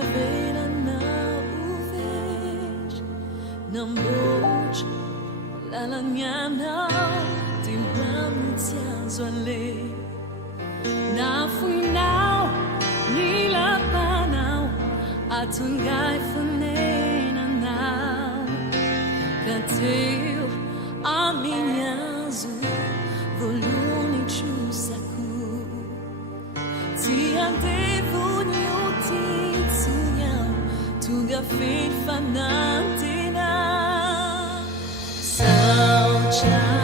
navelana uvej namboatra lalanianao de hoamitsy azo ale nafoinao nilapanao atongai fonenanao ka teo amin'ny azo voalony trosako tsy andevony o titsonyao tonga fely fanantena saotra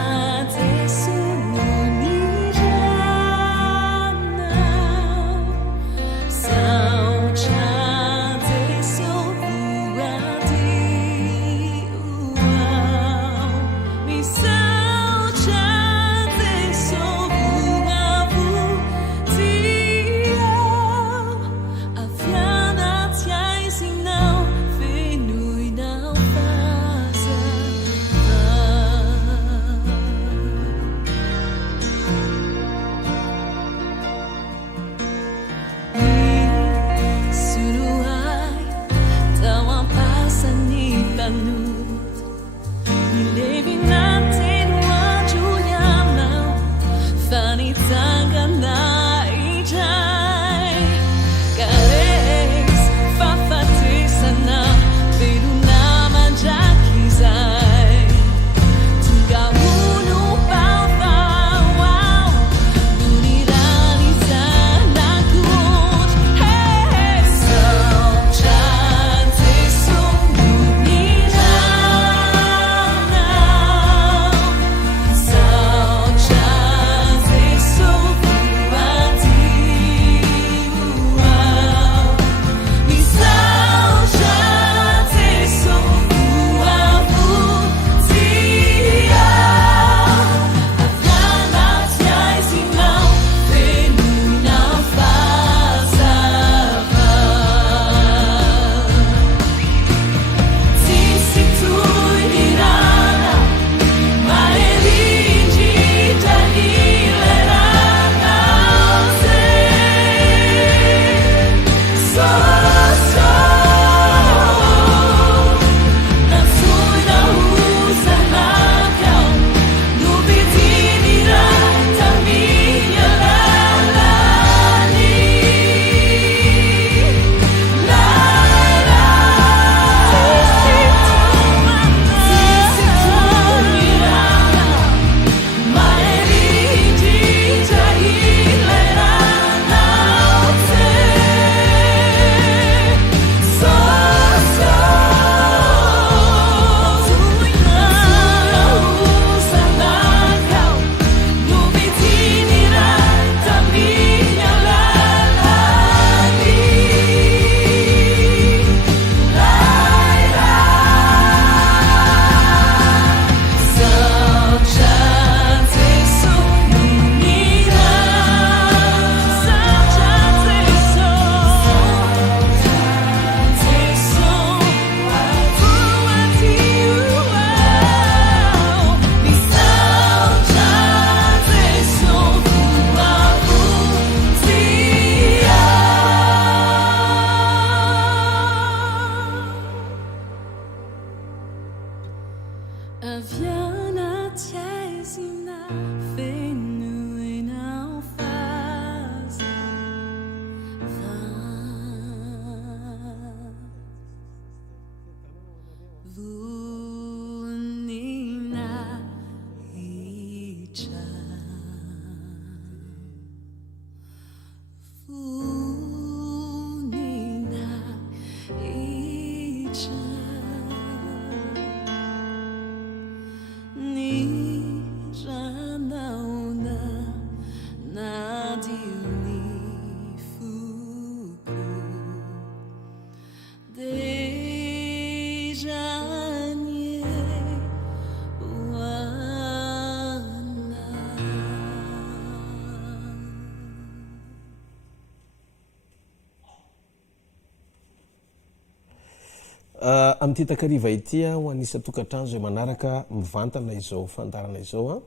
Amity takariva itya ho anisa tokantrano zay manaraka mivantana izao fandarana izao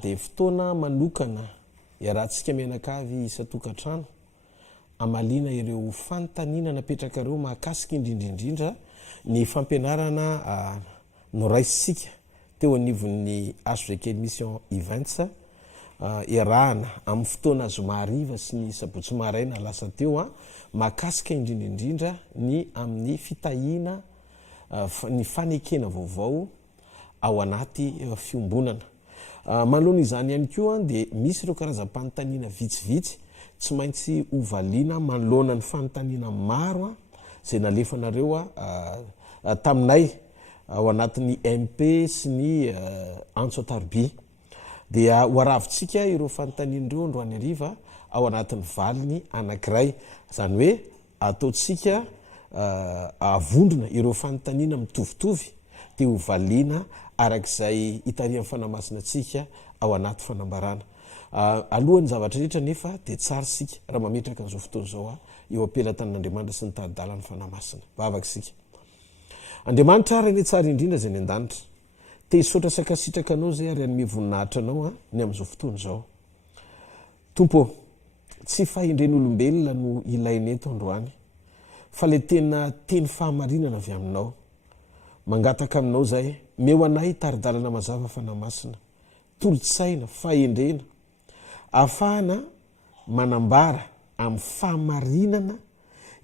dia fotoana manokana iarahantsika menakavy isa tokantrano amalina ireo fanontaniana napetraka reo mahakasika indrindraindrindra ny fampianarana noraisitsika teo anivon'ny HVK mission events irahana amin'ny fotoana azo mahariva sy ny sabotsy maraina lasa teo mahakasika indrindraindrindra ny amin'ny fitahina ny fanekena vaovao ao anaty fiombonana. Manoloana izany ihany koa dia misy ireo karazam-panontaniana vitsivitsy tsy maintsy ovaliana manoloana ny fanontaniana maro zay nalefanareo taminay ao anatin'ny MP sy ny Antso Tarby. Dia hoaravitsika ireo fanontanian'ireo androany hariva ao anatin'ny valiny anankiray, zany hoe ataotsika avondrona ireo fanontaniana mitovitovy dia hovaliana arak'izay hitarian'ny fanamasina antsika ao anaty fanambarana. Alohan'ny zavatra rehetra nefa dia tsara sika raha mametraka an'izao fotoana izao eo ampelantan'Andriamanitra sy ny tadidalan'ny fanamasina. Vavaka sika. Andriamanitra ary ny tsara indrindra zay ny an-danitra. Te hisaotra sakasitraka anao zay ary anome voninahitra anao ny amin'izao fotoana izao. Tompo, tsy fahendren'olombelona no ilainy eto androany, fa le tena teny fahamarinana avy aminao. Mangataka aminao zay, meo anay taridalana mazava fanamasina, tolotsaina, fahendrena, ahafahana manambara amin'ny fahamarinana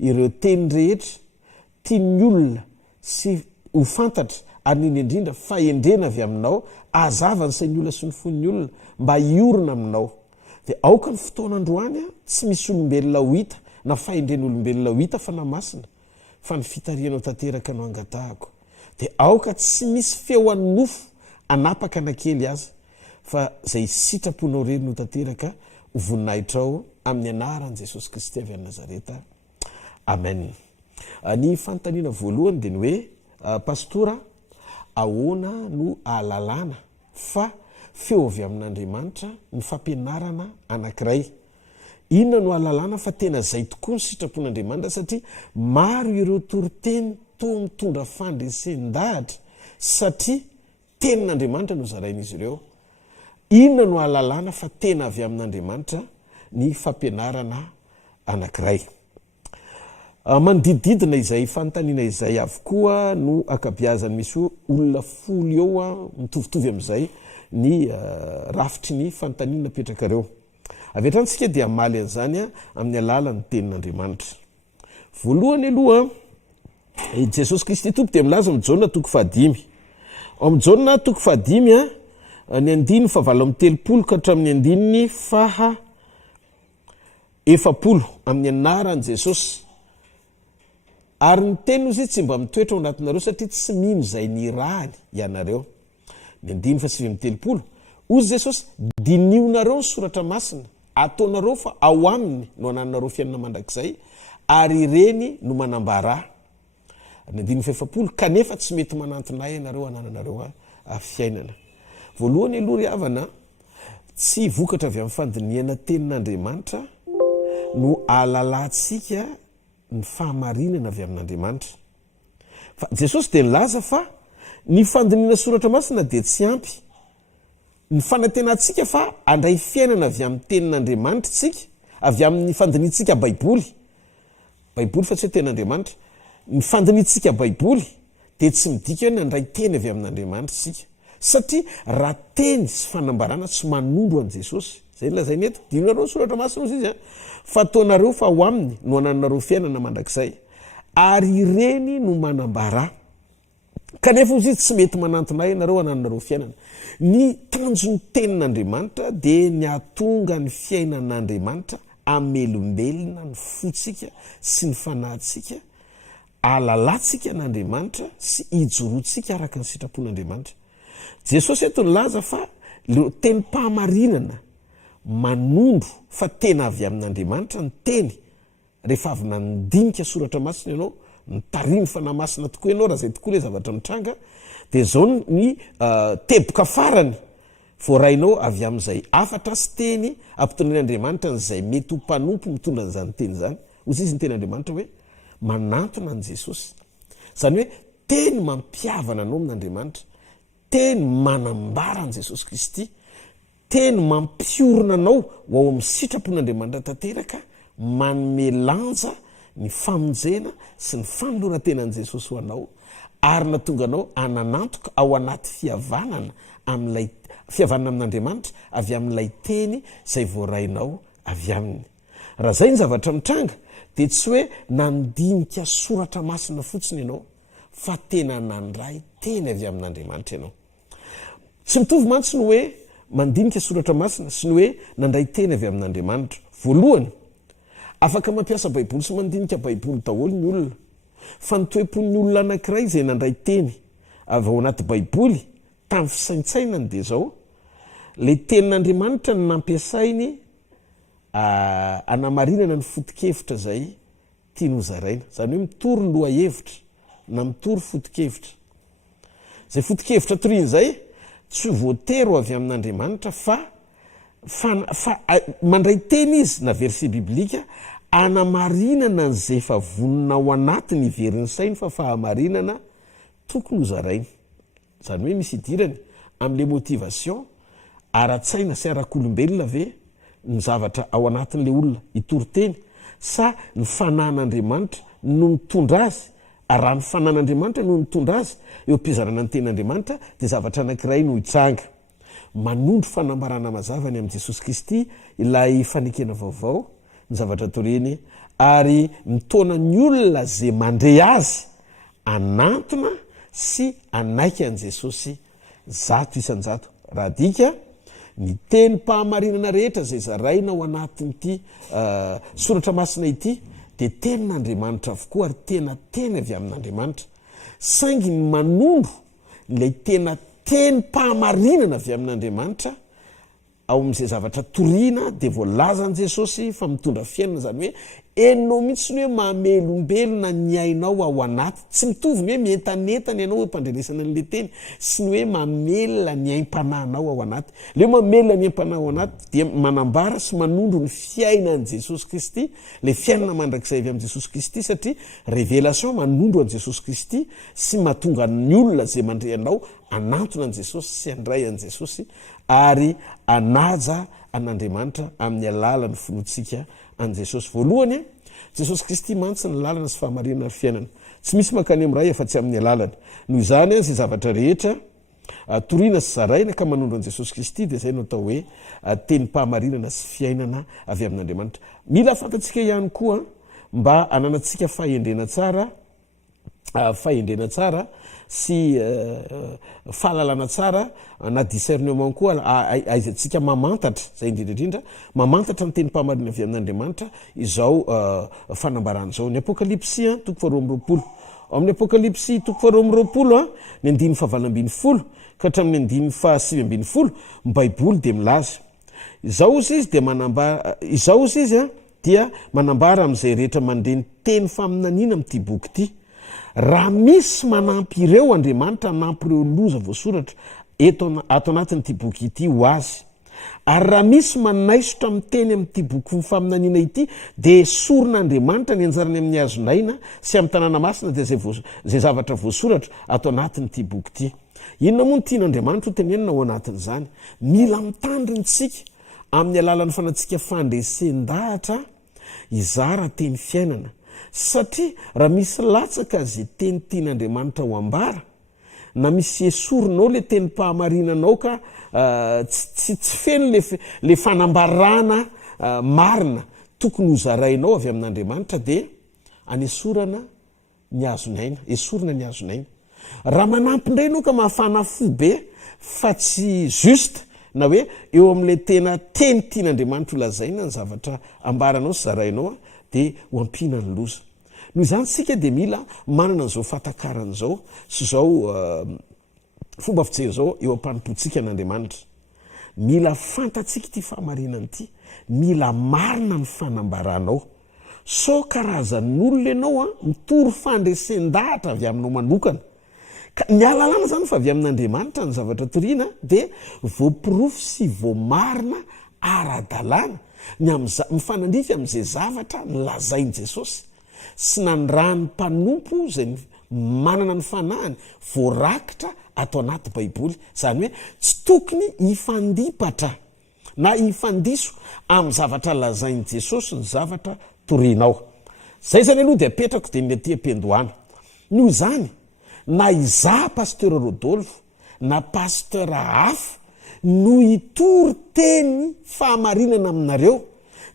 ireo teny rehetra tian'ny olona sy ho fantatra ary niny indrindra fahendrena avy aminao, azava ny sain'ny olona sy ny fon'ny olona mba hiorina aminao. Dia aoka ny fotoanandroany tsy misy olombelona ho hita na fahendren'olombelona ho hita fanamasina, fa ny fitarianao tanteraka no angatahako. Dia aoka tsy misy feo an'ny nofo anapaka nakely azy, fa zay sitraponao reny no tanteraka ho voninahitrao amin'ny anaran'i Jesosy Kristy avy any Nazareta. Amen. Ny fanontaniana voalohany dia ny hoe, pastora, ahoana no ahalalana fa feo avy amin'Andriamanitra ny fampianarana anankiray? Inona no ahalalana fa tena zay tokoa ny sitrapon'Andriamanitra, satria maro ireo toriteny toa mitondra fandresendahatra satria tenin'Andriamanitra no zarain'izy ireo. Inona no ahalalana fa tena avy amin'Andriamanitra ny fampianarana anankiray? Manodididina izay fanontaniana izay avokoa no akabiazany misy olona folo eo mitovitovy amin'izay ny rafitry ny fanontaniana napetraka reo. Avy hatranintsika dia amaly an'izany amin'ny alalan'ny tenin'Andriamanitra. Voalohany aloha, Jesosy Kristy tompo dia milaza amin'ny Jaona 5. Ao amin'ny Jaona 5 ny 7:7 ka hatramin'ny 7:7 amin'ny anaran'i Jesosy. Ary ny teny izy tsy mba mitoetra ao anatinareo satria tsy mino izay ny rahany ianareo. Ny 7:7 ozy Jesosy, dinionareo ny soratra masina, ataonareo fa ao aminy no ananareo fiainana mandrakizay, ary ireny no manambara. Ny 7:7 kanefa tsy mety manantonay ianareo anananareo fiainana. Voalohany aloha ry havana, tsy vokatra avy amin'ny fandiniana tenin'Andriamanitra no ahalalantsika ny fahamarinana avy amin'Andriamanitra. Fa Jesosy dia nilaza fa ny fandiniana soratra masina dia tsy ampy. Ny fanantenantsika fa andray fiainana avy amin'ny tenin'Andriamanitra tsika, avy amin'ny fandiniantsika Baiboly fa tsy hoe tenin'Andriamanitra. Ny fandiniantsika Baiboly dia tsy midika hoe nandray teny avy amin'Andriamanitra tsika. Satria raha teny sy fanambarana tsy manondro an' Jesosy. Zay lazainy eto, dinonareo soratra masina ozy izy fa ataonareo fa ao aminy no ananareo fiainana mandrakizay, ary ireny no manambara. Kanefa ozy izy tsy mety manantonay ianareo ananareo fiainana. Ny tanjon'ny tenin'Andriamanitra dia ny ahatonga ny fiainan'Andriamanitra amelombelona ny fotsika sy ny fanahintsika, ahalalantsika n'Andriamanitra sy hijoroantsika araka ny sitrapon'Andriamanitra. Jesosy eto nilaza fa tenim-pahamarinana manondro fa tena avy amin'Andriamanitra ny teny. Rehefa avy nandinika soratra masina ianao, nitariny fanahy masina tokoa ianao raha zay tokoa le zavatra mitranga, dia zao ny teboka farany voarainao avy amin'izay afatra sy teny ampiton'Andriamanitra n'izay mety ho mpanompo mitondra n'izany teny zany. Ozy izy ny tenin'Andriamanitra hoe manantona an' Jesosy. Zany hoe teny mampiavana anao amin'Andriamanitra, teny manambara an' Jesosy Kristy, teny mampiorona anao ho ao amin'ny sitrapon'Andriamanitra tanteraka manome lanja ny famonjena sy ny fanoloran-tenan'i Jesosy ho anao ary natonga anao ananantoka ao anaty fihavanana amin'Andriamanitra avy amin'ilay teny izay voarainao avy aminy. Raha zay ny zavatra mitranga dia tsy hoe nandinika soratra masina fotsiny ianao fa tena nandray teny avy amin'Andriamanitra ianao. Tsy mitovy mantsy ny hoe mandinika soratra masina sy ny hoe nandray teny avy amin'Andriamanitra. Voalohany, afaka mampiasa baiboly sy mandinika baiboly daholo ny olona, fa ny toe-pon'ny olona anankiray izay nandray teny avy ao anaty baiboly tamin'ny fisaintsainany dia zao, lay tenin'Andriamanitra ny nampiasainy anamarinana ny foto-kevitra zay tiany hozaraina. Zany hoe mitory ny loha-hevitra na mitory foto-kevitra. Zay foto-kevitra toriany zay tsy voatery ho avy amin'Andriamanitra fa mandray teny izy na verset biblika anamarinana n'izay efa vonona ao anatiny iverin'ny sainy fa fahamarinana tokony hozaraina. Zany hoe misy idirany amin'le motivation ara-tsaina sy arak'olombelona ve ny zavatra ao anatin'le olona itory teny sa ny fanan'Andriamanitra no mitondra azy. Raha ny fanan'Andriamanitra no mitondra azy eo am-pizarana ny ten'Andriamanitra dia zavatra anankiray no hitsanga. Manondro fanambarana mazavany amin'i Jesosy Kristy ilay fanekena vaovao ny zavatra toreny ary mitona ny olona zay mandray azy anantona sy anaika an' Jesosy zato isan-jato. Raha dika ny teny-pahamarinana rehetra zay zaraina ao anatin'ity soratra masina ity dia tenin'Andriamanitra avokoa ary tena teny avy amin'Andriamanitra. Saingy ny manondro ilay tena teny-pahamarinana avy amin'Andriamanitra ao amin'izay zavatra toriana dia voalaza an' Jesosy fa mitondra fiainana. Zany hoe enao mihitsy ny hoe mahamelombelona ny ainao ao anaty. Tsy mitovy ny hoe mientanentana ianao hompandrenesana an'le teny sy ny hoe mamelona ny aim-panahinao ao anaty. Le mamelona ny aim-panahy ao anaty dia manambara sy manondro ny fiainan'i Jesosy Kristy, le fiainana mandrakizay avy amin'i Jesosy Kristy, satria révélation manondro an'i Jesosy Kristy sy mahatonga ny olona zay mandray anao anantona an'i Jesosy sy andray an'i Jesosy ary anaja an'Andriamanitra amin'ny alalan'ny finoantsika an' Jesosy. Voalohany, Jesosy Kristy mantsy ny lalana sy fahamarinana ary fiainana. Tsy misy mankany amin'ny ray afa-tsy amin'ny alalana. Noho izany zay zavatra rehetra toriana sy zaraina ka manondro an' Jesosy Kristy dia zay no atao hoe teny-pahamarinana sy fiainana avy amin'Andriamanitra. Mila fantatsika ihany koa mba ananatsika fahendrena tsara sy fahalalana tsara na discernement koa aizantsika mamantatra zay indrindraindrindra mamantatra ny teny-pahamarinana avy amin'Andriamanitra izao fanambaran'izao. Ny Apokalipsy toko faharoa amby roapolo, amin'ny Apokalipsy toko faharoa amby roapolo ny andiny fahavalo ambin'ny folo ka hatramin'ny andiny fahasivy ambin'ny folo ny baiboly dia milaza izao izy izy dia manambara amin'izay rehetra mandre ny teny faminaniana amin'ity boky ity. Raha misy manampy ireo Andriamanitra nampy ireo loza voasoratra ato anatin'ity boky ity ho azy, ary raha misy manaisotra miteny amin'ity boky faminaniana ity dia esorin'Andriamanitra ny anjarany amin'ny hazonaina sy amin'ny tanàna masina dia zay zavatra voasoratra ato anatin'ity boky ity. Inona moa ny tian'Andriamanitra ho tenenina ao anatin'izany? Mila mitandrintsika amin'ny alalan'ny fanatsika fandresen-dahatra izara teny fiainana, satria raha misy latsaka zay teny tian'Andriamanitra ho ambara na misy esorinao le teny-pahamarinanao ka tsy feno le fanambarana marina tokony ho zarainao avy amin'Andriamanitra dia anesorana ny hazonaina, esorina ny hazonaina. Raha manampy indray anao ka mahafana fo be fa tsy juste na hoe eo amin'le tena teny tian'Andriamanitra ho lazaina ny zavatra ambaranao sy zarainao dia ho ampina ny loza. Noho izany sika dia mila manana an'izao fatakaran'izao sy izao fomba fijery zao eo am-panompontsika an'Andriamanitra. Mila fantatsika ity fahamarinana ity, mila marina ny fanambaranao. So karazan'olona ianao mitory fandresen-dahatra avy aminao manokana. Ka ny alalana zany fa avy amin'Andriamanitra ny zavatra toriana dia voapirofo sy voamarina ara-dalàna mifanandrify amin'izay zavatra nilazain'i Jesosy sy nandrany mpanompo zay manana ny fanahiny voarakitra atao anaty baiboly. Zany hoe tsy tokony hifandipatra na hifandiso amin'ny zavatra lazainy jesosy ny zavatra torinao. Zay zany aloha dia apetrako dia ny aty ampendohana. Noho izany na izaha pasteur Rodolphe na pasteur hafa no hitory teny fahamarinana aminareo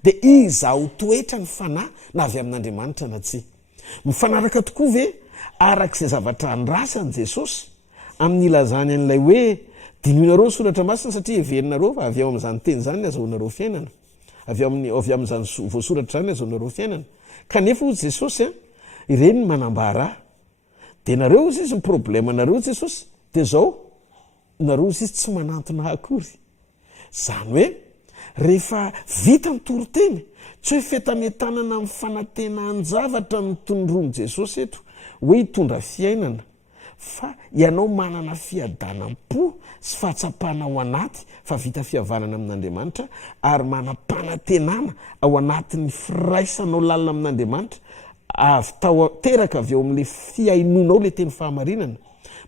dia izaho toetra ny fanahy na avy amin'Andriamanitra na tsy. Mifanaraka tokoa ve arak'izay zavatra andrasany Jesosy amin'ny ilazany an'ilay hoe dinoinareo ny soratra masina satria heverinareo fa avy ao amin'izany teny zany azahoanareo fiainana, avy amin'izany voasoratra zany azahoanareo fiainana. Kanefa hoy Jesosy ireny manambara dia nareo izy ny problema nareo Jesosy dia zao nareo izy tsy manantona akory. Zany hoe rehefa vita ny toroteny tsy hoe fetametanana amin'ny fanatenahn-javatra ny tondroany Jesosy eto hoe hitondra fiainana, fa ianao manana fiadanam-po sy fahatsapana ao anaty fa vita fihavanana amin'Andriamanitra ary manam-panantenana ao anatin'ny firaisanao lalina amin'Andriamanitra avy teraka avy eo amin'ilay fiainonao le teny fahamarinana,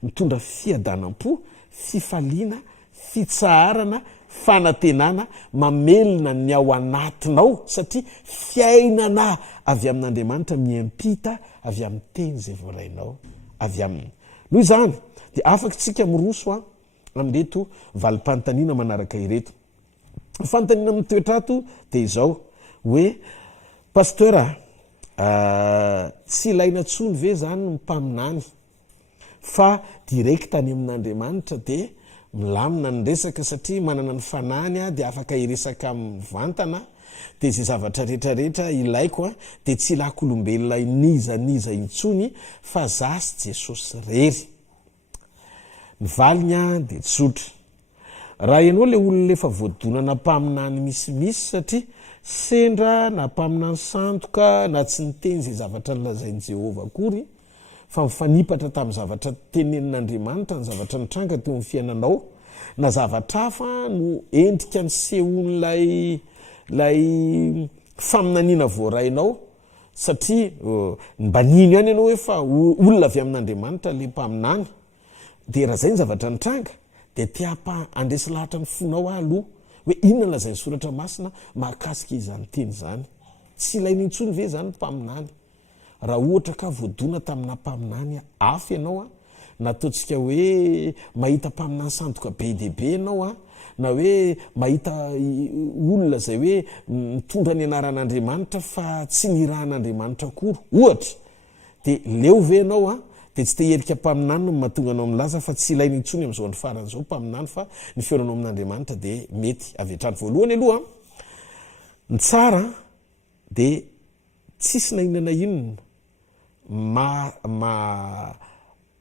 mitondra fiadanam-po, fifaliana, fitsaharana, fanantenana, mamelona ny ao anatinao satria fiainana avy amin'Andriamanitra miampita avy amin'ny teny izay voarainao avy aminy. Noho izany dia afaka tsika miroso amin'reto valim-panontaniana manaraka ireto. Ny fanontaniana amin'ny toetrato dia izao hoe pasteur tsy ilaina tsony ve zany ny mpaminany fa direkta any amin'Andriamanitra dia milamina ny resaka satria manana ny fanany dia afaka iresaka mivantana dia izay zavatra rehetrarehetra ilaiko dia tsy ilako olombelona nizaniza intsony fa zasy Jesosy rery. Ny valiny dia tsotra. Raha ianao le olona efa voadonana mpaminany misimisy satria sendra na mpaminany sandoka na tsy niteny izay zavatra nolazainy Jehovah akory fa mifanipatra tamin'ny zavatra tenenin'Andriamanitra ny zavatra nitranga teo amin'ny fiainanao na zavatra hafa no endrika ny sehon'lay faminaniana voarainao satria mba nino ihany ianao hoe fa olona avy amin'Andriamanitra le mpaminany dia raha zay ny zavatra nitranga dia tiapa andresy lahatra ny fonao aloha hoe inona ny lazainy soratra masina mahakasika izany teny zany. Tsy ilaina intsony ve zany mpaminany raha ohatra ka voadona tamina mpaminany afy ianao nataontsika hoe mahita mpaminany sandoka be deaibe ianao na hoe mahita olona zay hoe mitondra ny anaran'Andriamanitra fa tsy nirahan'Andriamanitra akory ohatra dia leo ve ianao dia tsy teherika mpaminany no mahatonga anao milaza fa tsy ilaina intsony amin'izao ny faran'izao mpaminany fa ny feonanao amin'Andriamanitra dia mety avy hatrany. Voalohany aloha ny tsara dia tsisy na inona na inona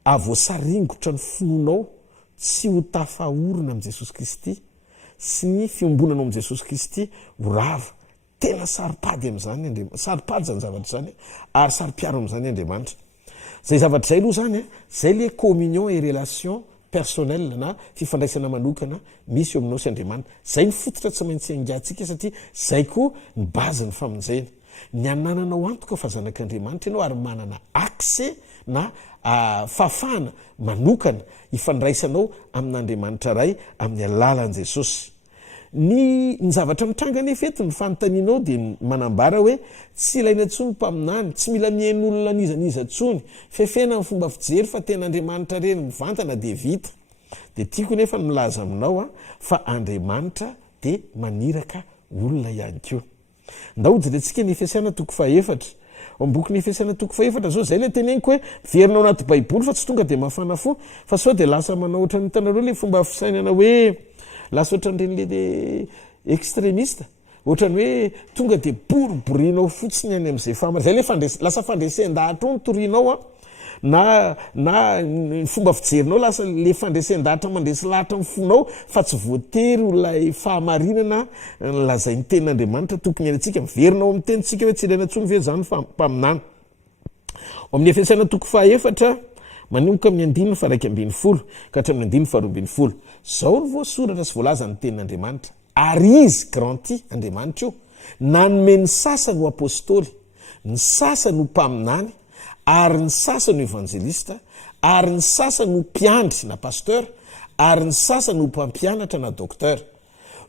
avoasaringotra ny fononao tsy ho tafahorina amin'i Jesosy Kristy sy ny fiombonanao amin'i Jesosy Kristy ho rava. Tena saripady amin'izany saripady zany zavatra zany ary sarimpiaro amin'izany Andriamanitra. Zay zavatra zay aloha zany zay le communion et relation personnelle na fifandraisana manokana misy eo aminao sy Andriamanitra. Zay ny fototra tsy maintsy angatsika satria zay koa ny bazy ny famonjena. Ny anananao antoka fa zanak'Andriamanitra ianao ary manana accès na fahafahana manokana hifandraisanao amin'Andriamanitra ray amin'ny alalan'i Jesosy. Ny zavatra mitranga nefa eto ny fanontanianao dia manambara hoe tsy ilaina tsony mpaminany, tsy mila mihain'olona nizaniza tsony, fefena amin'ny fomba fijery fa tena Andriamanitra reny mivantana dia vita. Dia tiako nefa milaza aminao fa Andriamanitra dia maniraka olona ihany koa. Ndaody rentsika ny Efesiana toko faefatra. Boky ny Efesiana toko faefatra zao zay le teneniko hoe verinao anaty Baiboly fa tsy tonga dia mafana fo fa sao dia lasa manao ohatran'ny hitanareo le fomba fisainana hoe lasa ohatran'ireny extrémiste ohatran'ny hoe tonga dia boriborinao fotsiny any amin'izay zay le lasa fandresen-dahatra ny torinao na fomba fijerinao lasa le fandresen-dahatra mandresy lahatra ny fonao fa tsy voatery olay fahamarinana lazainy tenin'Andriamanitra tokony antsika miverinao amin'ny tenitsika hoe tsy ilaina tsony ve zany mpaminany. Amin'ny Efesiana toko faefatra manomboka amin'ny 9:1 ka hatramin'ny 9:12 zao ny voasoratra sy voalaza ny tenin'Andriamanitra ary izy garanti Andriamanitra io nanome ny sasany ho apôstôly, ny sasany ho mpaminany ary ny sasany ho evangelista ary ny sasany ho mpiandry na pasteur ary ny sasany ho mpampianatra na docteur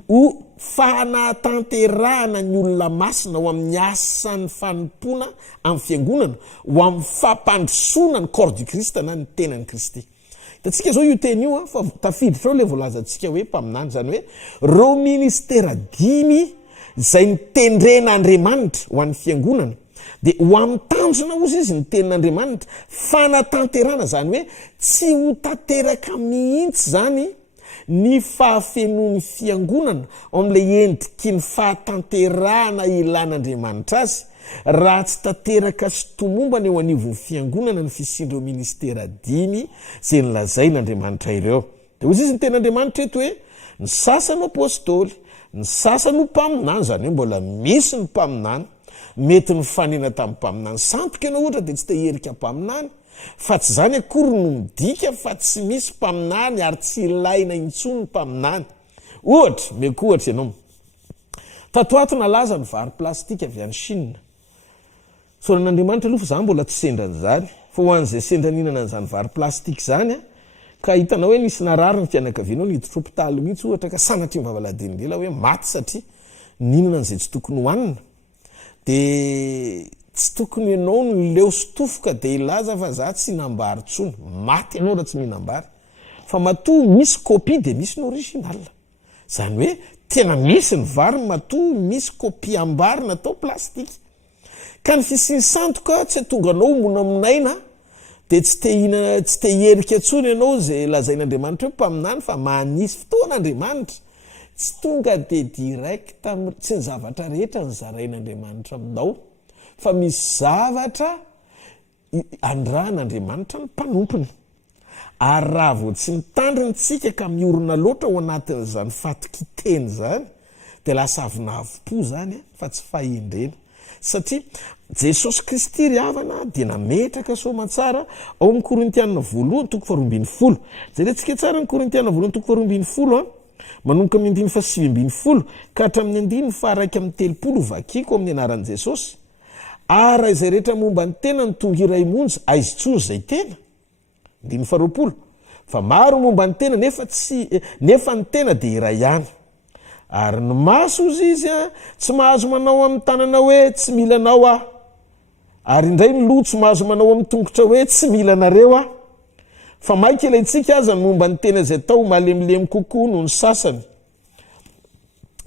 ho fanatanterahana ny olona masina ho amin'ny asan'ny fanompona amin'ny fiangonana ho amin'ny fampandrosoana ny corps du Krista na ny tenan'ny Kristy. Hitantsika zao io teny io fa tafiditra ao le voalazantsika hoe mpaminany, zany hoe reo ministera 5 izay nitendrena Andriamanitra ho an'ny fiangonana dia ho amin'ny tanjona ozy izy ny tenin'Andriamanitra fanatanterana, zany hoe tsy ho tanteraka mihitsy zany ny fahafenoan'ny fiangonana amin'ilay endiky ny fahatanterahana ilan'Andriamanitra azy raha tsy tanteraka sy tomombana eo anivon'ny fiangonana ny fisindreo ministera 5 izay nilazain'Andriamanitra ireo. Dia ozy izy ny ten'Andriamanitra eto hoe ny sasany apôstôly, ny sasany ho mpaminany, zany hoe mbola misy ny mpaminany, mety ny fanena tamin'ny mpaminany santoka ianao ohatra dia tsy teherika mpaminany, fa tsy zany akory no midika fa tsy misy mpaminany ary tsy ilaina intsony ny mpaminany. Ohatra, meko ohatra ianao. Tatoato nalaza ny vary plastika avy any Chine. So n'Andriamanitra aloha fa za mbola tsy sendran'izany, fa ho an'izay sendraninana an'izany vary plastika zany ka hitanao hoe nisy narary ny fianakavianao niditra hôpitaly mihitsy ohatra ka sanatria mivavaladinidila hoe maty satria ninana an'izay tsy tokony hohanina. Dia tsy tokony ianao ny leo sotofoka dia ilaza fa za tsy nambary tsony, maty ianao raha tsy mihinambary. Fa matoa misy copie dia misy ny original. Zany hoe tena misy ny vary, matoa misy copie ambary natao plastika. Ka ny fisiany santoka tsy tonga anao mona aminaina dia tsy te herika tsony ianao zay lazain'Andriamanitra hoe mpaminany, fa manisy fotoan'Andriamanitra tsy tonga dia direct tsy ny zavatra rehetra ny zarain'Andriamanitra aminao, fa misy zavatra andran'Andriamanitra ny mpanompony. Ary raha vao tsy mitandrintsika ka miorona loatra ao anatin'izany fatokiteny zany dia lasa avinavim-po zany fa tsy fahendrena. Satria Jesosy Kristy ry havana dia nametraka soamantsara ao amin'ny Korintianina 1:12. Jerentsika tsara ny Korintianina 1:12 manomboka amin'ny 7:20 ka hatramin'ny 9:1-3 vakiako amin'ny anaran'i Jesosy. Ara izay rehetra momba ny tena ny tonga iray monja aizy tsony izay tena. 9:20 fa maro momba ny tena nefa ny tena dia iray ihany. Ary ny maso ozy izy tsy mahazo manao amin'ny tanana hoe tsy mila anao aho, ary indray ny loha tsy mahazo manao amin'ny tongotra hoe tsy mila anareo aho. Fa maika ilayntsika aza ny momba ny tena izay tao malemilemy kokoa noho ny sasany.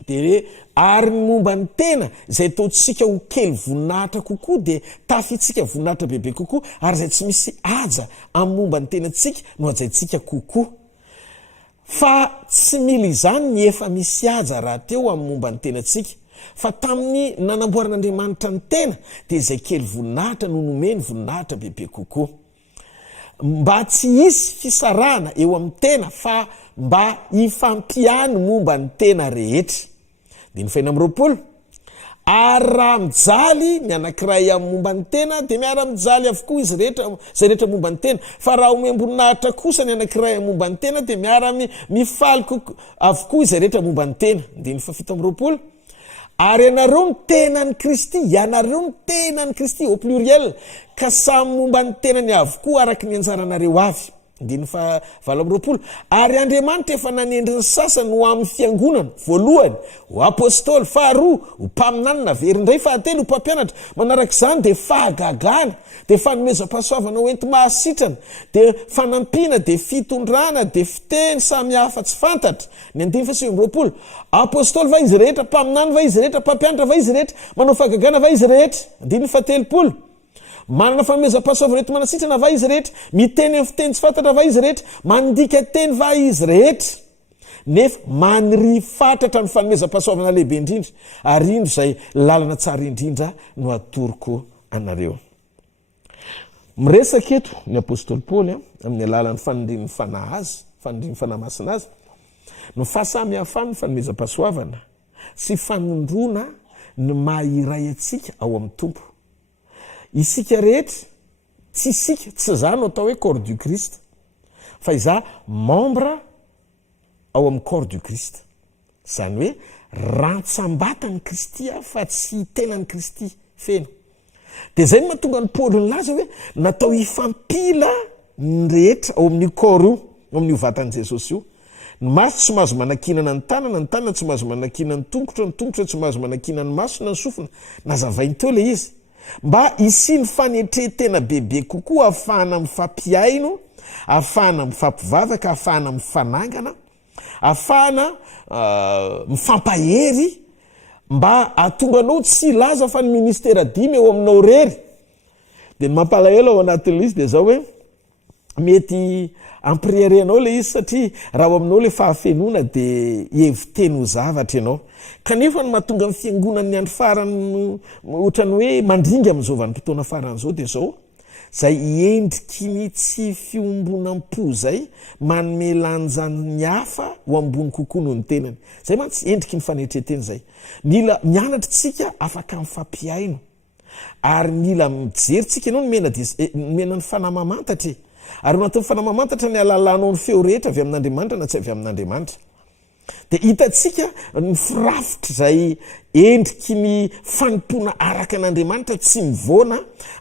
Dia ary ny momba ny tena izay taontsika ho kely voninahitra kokoa dia tafitsika voninahitra bebe kokoa, ary izay tsy misy aja amin'ny momba ny tenantsika no ajaintsika kokoa. Fa tsy mila izany ny efa misy aja raha teo amin'ny momba ny tenantsika, fa tamin'ny nanamboaran'Andriamanitra ny tena dia izay kely voninahitra no nomeny voninahitra bebe kokoa. Mba tsy hisy fisarahana eo amin'ny tena fa mba hifampiany momba ny tena rehetra. 9:20 ary raha mijaly ny anankiray amin'ny momba ny tena dia miara-mijaly avokoa izy rehetra zay rehetra momba ny tena, fa raha omemboninahitra kosa ny anankiray amin'ny momba ny tena dia miara-mifaly avokoa izay rehetra momba ny tena. 9:17 ary ianareo ny tenan'ny Kristy, ianareo ny tenan'ny Kristy au pluriel, ka samy momba ny tenany avokoa araka ny anjaranareo avy. 9:20 ary Andriamanitra efa nanendry ny sasany ho amin'ny fiangonana, voalohany ho apôstôly, faharoa ho mpaminany, naverindray fahatelo ho mpampianatra, manarak'izany dia fahagagana, dia fanomezam-pahasoavana ho enti-mahasitrana, dia fanampiana, dia fitondrana, dia fiteny samy hafa tsy fantatra. Ny 9:20 apôstôly va izy rehetra, mpaminany va izy rehetra, mpampianatra va izy rehetra, manao fahagagana va izy rehetra. 9:30 manana fanomezam-pahasoavana enti-manasitrana va izy rehetra, miteny amin'ny fiteny tsy fantatra va izy rehetra, mandika teny va izy rehetra. Nefa maniry fatratra ny fanomezam-pahasoavana lehibe indrindra, ary indro izay lalana tsara indrindra no atoroko anareo. Miresaka eto ny apôstôly Paoly amin'ny alalan'ny fanindrin'ny fanahy azy, fanindrin'ny fanahy masina azy, no fahasamihafany ny fanomezam-pahasoavana sy fanondrona ny maha-iray atsika ao amin'ny tompo. Isika rehetra, tsy isika, tsy za no atao hoe corps du Christ, fa iza membre ao amin'ny corps du Christ. Zany hoe rantsambatany Kristy fa tsy tenan'ny Kristy feno. Dia zay no mahatonga ny Paoly nilaza hoe natao hifampila ny rehetra ao amin'ny corps io, ao amin'io vatan'i Jesosy io. ny maso tsy mahazo manakinana ny tanana tsy mahazo manakinany tongotra tsy mahazo manakinany masona ny sofina nazavainy teo le izy mba isi ny fanetretena bebe kokoa ahafahana mifampiaino ahafahana mifampivavaka ahafahana mifanangana ahafahana mifampahery mba atonganao tsy laza fa ny ministera 5 eo aminao rery de ny mampalahelo ao anatin'le izy de zao hoe mety ampriarenao le izy satria raha ho aminao le fahafenona de eviteny ho zavatra ianao kanefa ny mahatonga amin'ny fiangonan'ny andro farany ohatrany hoe mandringa amin'izao vanim-potoana faran'izao de zao zay endriky ny tsy fiombonam-po zay manome lanjany hafa ho ambony kokoa noho ny tenany zay mantsy endriky ny fanetreteny zay mila mianatra tsika afaka mifampiaino ary mila mijerytsika ianao nomena ny fanamamantatra ary anatin'ny fanamamantatra ny alalanao ny feo rehetra avy amin'Andriamanitra na tsy avy amin'Andriamanitra de hitatsika ny firafitra zay endriky ny fanompona araka an'Andriamanitra tsy mivoana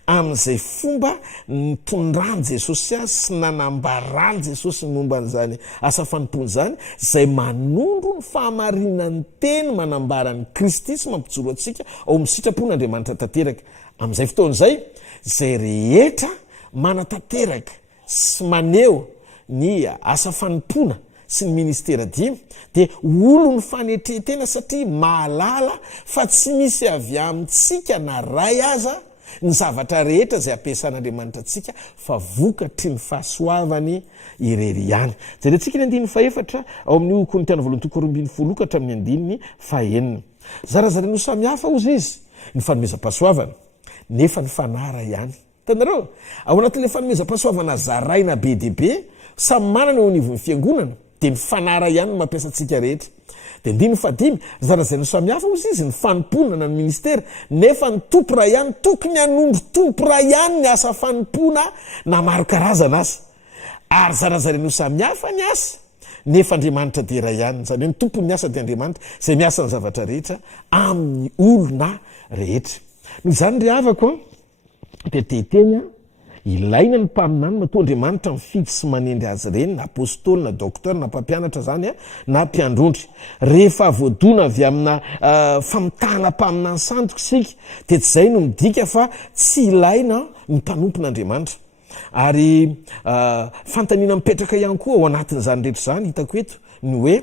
amin'izay fomba nitondrany Jesosy azy sy nanambarany Jesosy ny momban'izany asa fanompony zany zay manondro ny fahamarinany teny manambarany Kristy sy mampijoro atsika ao amin'ny sitrapon'Andriamanitra tanteraka amin'izay fotoan'izay zay rehetra manatanteraka sy maneho ny asa fanompona sy ny ministera 5 de olo ny fanetretena satria mahalala fa tsy misy avy amintsika na ray aza ny zavatra rehetra zay ampiasan'Andriamanitra atsika fa vokatry ny fahasoavany irery ihany zay le tsika ny 14 ao amin'ny Korintiana 2:20 amin'ny 9 zarazara no samihafa ozy izy ny fanomezam-pahasoavana nefa ny fanara ihany tanareo ao anatin'le fanomezam-pahasoavana zaraina be deaibe samy manana eo anivon'ny fiangonana de ny fanara ihany no mampiasa antsika rehetra de 15 zarazay no samihafa ozy izy ny fanompona na ny ministera nefa ny tompora ihany tokony hanondro tompora ihany ny asa fanompona na maro karazana azy ary zarazara no samihafa ny asa nefa Andriamanitra de ray ihany zany hoe ny tompony ny asa de Andriamanitra zay miasa ny zavatra rehetra amin'ny olona rehetra noho zany ry havako de tetenya ilaina ny mpaminany matoa Andriamanitra mifidy sy manendry azy reny na apôstôly na doktora na mpampianatra zany na mpiandrondry rehefa voadona avy amina famitahana mpaminany sandoka sika de tsy zay no midika fa tsy ilaina ny mpanompon'Andriamanitra ary fantanina mipetraka ihany koa ao anatin'izany rehetra zany hitako eto ny hoe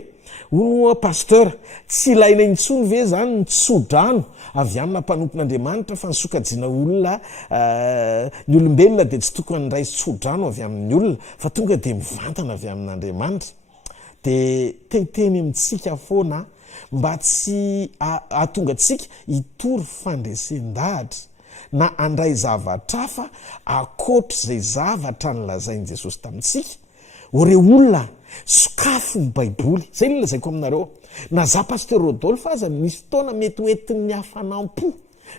ono pasteur tsy ilaina intsony ve zany ny tsodrano avy amina mpanompon'Andriamanitra fa nisokajiana olona ny olombelona de tsy tokony ray tsodrano avy amin'ny olona fa tonga de mivantana avy amin'Andriamanitra de teteny amintsika foana mba tsy atonga tsika hitory fandresen-dahatra na andray zavatra fa akoatra zay zavatra nylazainy Jesosy tamintsika ore olona sokafo ny baiboly zay no lazaiko aminareo na za pasteur Rodolphe aza misy fotoana mety hoentin'ny hafanampo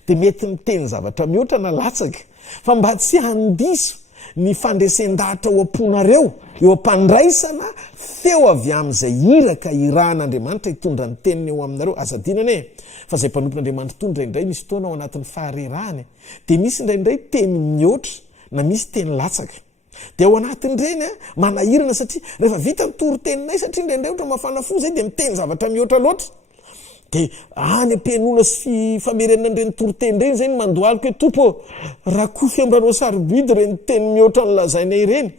de mety miteny zavatra mihoatra na latsaka fa mba tsy handiso ny fandresen-dahatra ho amponareo eo ampandraisana feo avy amin'izay iraka irahan'Andriamanitra hitondra ny teniny eo aminareo azadinana fa zay mpanompon'Andriamanitra tondra indray misy fotoana ao anatin'ny faharerahany de misy indraindray teny mihoatra na misy teny latsaka de ao anatin'ireny manahirana satria rehefa vita nitory teninay satria indraindray ohatra mafana fo zay de miteny zavatra mihoatra loatra de any ampianona sy famerenana ireny toriteny ireny zay ny mandoaliko hoe tompo raha koa fiambranao sarobidy reny teny mihoatra ny lazainay ireny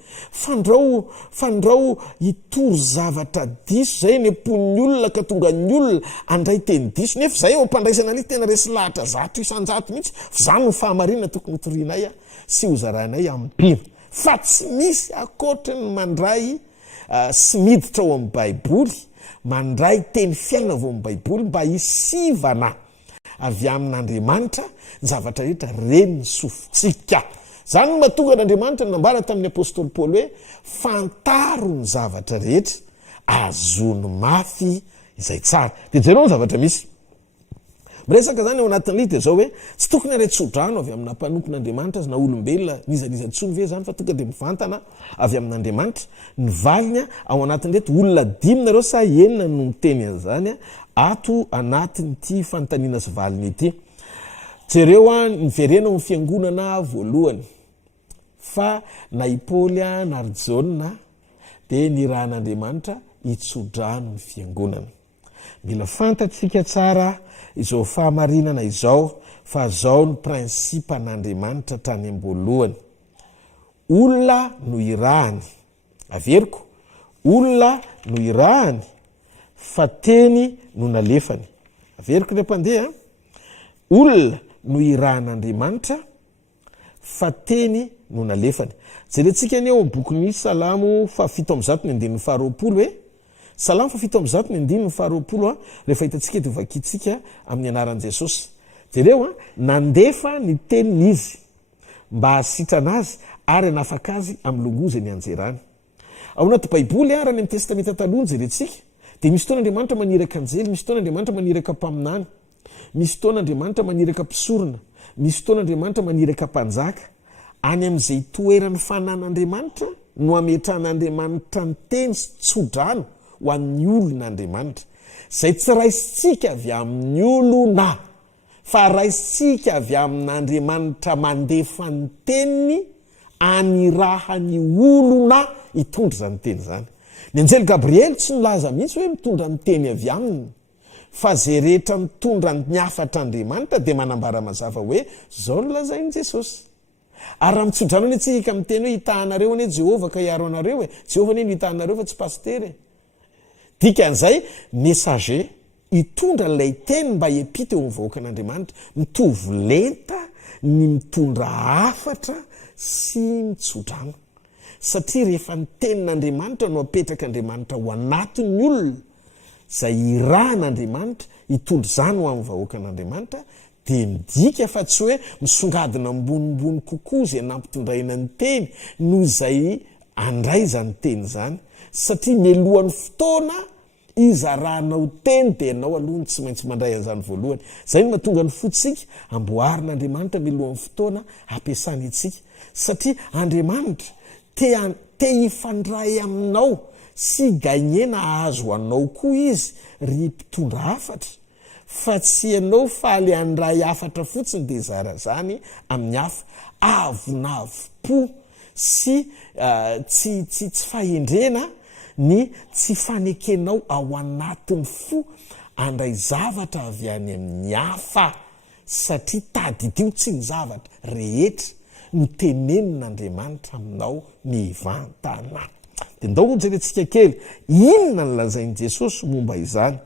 fandrao hitory zavatra diso zay ny ampon'ny olona ka tonga ny olona andray teny diso nefa zay eo ampandraisana le tena resy lahatra zato isan-jato mihitsy fa zany ny fahamarinana tokony hotorinay sy hozaranay ampino fa tsy misy akoatra ny mandray sy miditra ao amin'ny baiboly mandray teny fiaina vo amin'ny baiboly mba hisivana avy amin'Andriamanitra ny zavatra rehetra reny ny sofotsika zany no mahatonga n'Andriamanitra nambara tamin'ny apôstôly Paoly hoe fantaro ny zavatra rehetra azony mafy izay tsara de jereo ny zavatra misy miresaka zany ao anatin'ly de zao hoe tsy tokony aray tsodrano avy amina mpanompon'Andriamanitra azy na olombelona nizanizantsony ve zany fa tonga de mivantana avy amin'Andriamanitra ny valina ao anatin'rety olona 5 nareo sa 9 no miteny an'zany ato anatin'ity fanontaniana sy valiny ity jereo niverena ny fiangonana voalohany fa na i Paoly na ry Jaune de ny rahan'Andriamanitra hitsodrano ny fiangonana. Mila fantatsika tsara izao fahamarinana izao fa zao ny prinsipa an'Andriamanitra tany am-boalohany. Olona no irahany, averiko, olona no irahany fa teny no nalefany. Averiko le mpandeha, olona no irahan'Andriamanitra fa teny no nalefany. Jerentsika ny eo amin'ny bokin'ny Salamo 7:120 hoe Salamo 7:120 rehefa hitantsika eto vakitsika amin'ny anaran'i Jesosy. Jereo nandefa ny tenin'izy mba hasitrana azy ary hanafaka azy amin'ny longozany anjerany. Ao anaty Baiboly raha ny amin'ny testamenta taloha jerentsika dia misy fotoana Andriamanitra maniraka anjely, misy fotoana Andriamanitra maniraka mpaminany, misy fotoana Andriamanitra maniraka mpisorona, misy fotoana Andriamanitra maniraka mpanjaka. Any amin'izay toerany fanan'Andriamanitra no ametran'Andriamanitra ny teny sy tsodrano ho an'ny olon'Andriamanitra. Zay tsy raisitsika avy amin'ny olona fa raisitsika avy amin'Andriamanitra mandefa ny teniny anirahany olona hitondra zany teny zany. Ny anjely Gabriel tsy nilaza mihitsy hoe mitondra ny teny avy aminy, fa zay rehetra mitondra ny afatra Andriamanitra dia manambara mazava hoe zao no lazain'i Jesosy. Ary raha mitsodrano any atsika amin'ny teny hoe hitahanareo anie Jehovah ka hiaro anareo Jehovah anie no hitahanareo fa tsy pastery. Dikan'izay messager hitondra ilay teny mba hiampita eo amin'ny vahoaka an'Andriamanitra, mitovy lenta ny mitondra afatra sy mitsodrano. Satria rehefa ny tenin'Andriamanitra no apetraka Andriamanitra ho anatin'ny olona zay irahan'Andriamanitra hitondra zany ho amin'ny vahoaka an'Andriamanitra, dia midika fa tsy hoe misongadina ambonimbony kokoa zay nampitondraina ny teny noho izay andray zany teny zany. Satria mialohan'ny fotoana izarahanao teny dia ianao alohany tsy maintsy mandray an'izany voalohany. Zay no mahatonga ny fotsika amboarin'Andriamanitra mialohan'ny fotoana ampiasany itsika. Satria Andriamanitra te hifandray aminao sy gagnena azo anao koa izy ry mpitondra afatra, fa tsy ianao faly andray afatra fotsiny dia zara zany amin'ny hafa. Avonavopo sy tsy fahendrena ny tsy fanekenao ao anatin'ny fo andray zavatra avy any amin'ny hafa, satria tadidio tsy ny zavatra rehetra no tenenin'Andriamanitra aminao mivantana. Dia ndao jerentsika kely inona ny lazain'i Jesosy momba izany.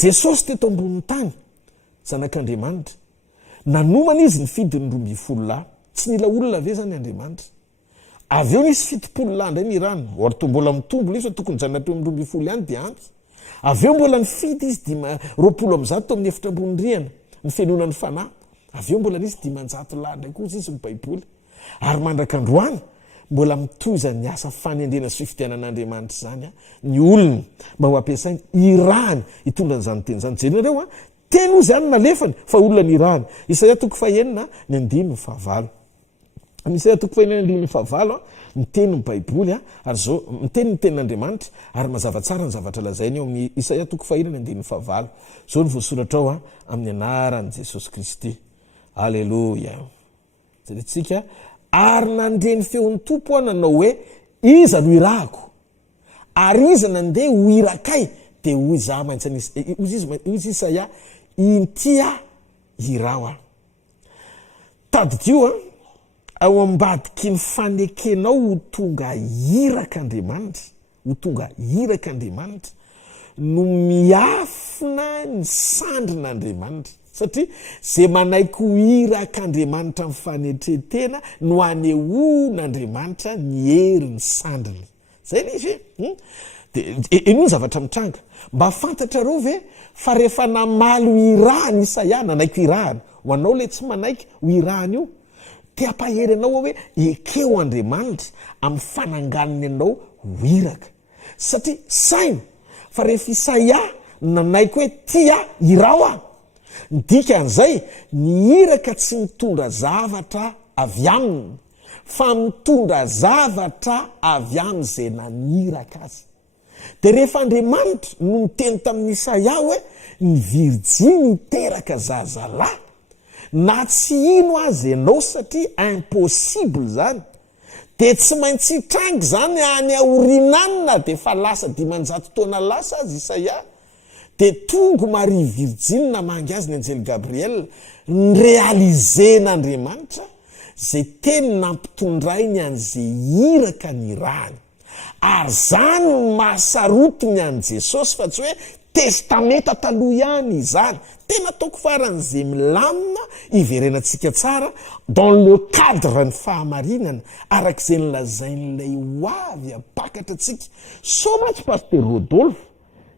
Jesosy teto ambony tany, zanak'Andriamanitra, nanomana izy ny fidiny 12 tsy nila olona ve zany Andriamanitra? Avy eo nisy 70 ndray ny rano, or to mbola mitombola izy fa tokony janateo amin'ny 12 ihany dia ampy. Avy eo mbola nifidy izy 20 tao amin'ny efitra ambony rihana ny fianonan'ny fanahy. Avy eo mbola nisy 500 ndray koa izy ny Baiboly. Ary mandrak'androany mbola mitoza ny asa fanendrena sy fifidianan'Andriamanitra zany ny olona mba ho ampiasainy irahany hitondra n'izany teny zany. Jereo teny ozy any nalefany fa olona ny irahany. Isaia 9:9. Isaia 9:9 miteny ny Baiboly ary zao miteny ny tenin'Andriamanitra ary mazava tsara ny zavatra lazainy eo amin'ny Isaia 9:9. Zao ny voasoratra ao amin'ny anaran'i Jesosy Kristy. Alleluia. Jerentsika ary nandreny feon'ny tompo nanao hoe iza no irahako ary iza nandeha ho irakay dia hoy za maintsy izy Isaia intia iraho. Tadidio ao ambadiky ny fanekenao ho tonga irak'Andriamanitra, ho tonga irak'Andriamanitra no miafina ny sandrin'Andriamanitra. Satria zay manaiky ho irak'Andriamanitra amin'ny fanetretena no anehoan'Andriamanitra ny herin'ny sandriny. Zay le izy dia eno ny zavatra mitranga mba fantatrareo ve fa rehefa namaly ho irahany Isaia nanaiky ho irahany ho anao le tsy manaiky ho irahany io te hampahery anao hoe ekeo Andriamanitra amin'ny fananganiny anao ho iraka. Satria saina fa rehefa Isaia nanaiky hoe tia iraho dikan'izay ny iraka tsy mitondra zavatra avy aminy fa mitondra zavatra avy amin'izay naniraka azy. Dia rehefa Andriamanitra no miteny tamin'ny Isaia hoe ny Virjiny miteraka zazalahy na tsy ino azy ianao satria impossible zany de tsy maintsy hitrangy zany any aorinanina de fa lasa dimanjato taona lasa azy Isaia de tongo Marie Virgine mangy azy ny anjely Gabriel nyrealizen'Andriamanitra zay teny nampitondrainy an'izay iraka ny rany ary zany mahasarotiny an' Jesosy fa tsy hoe testamenta taloha ihany izany tena taoko faran'izay milamina iverenantsika tsara dans le cadre ny fahamarinana arak'izay nylazain'ilay hoavy apakatra atsika so much pasteur Rodolphe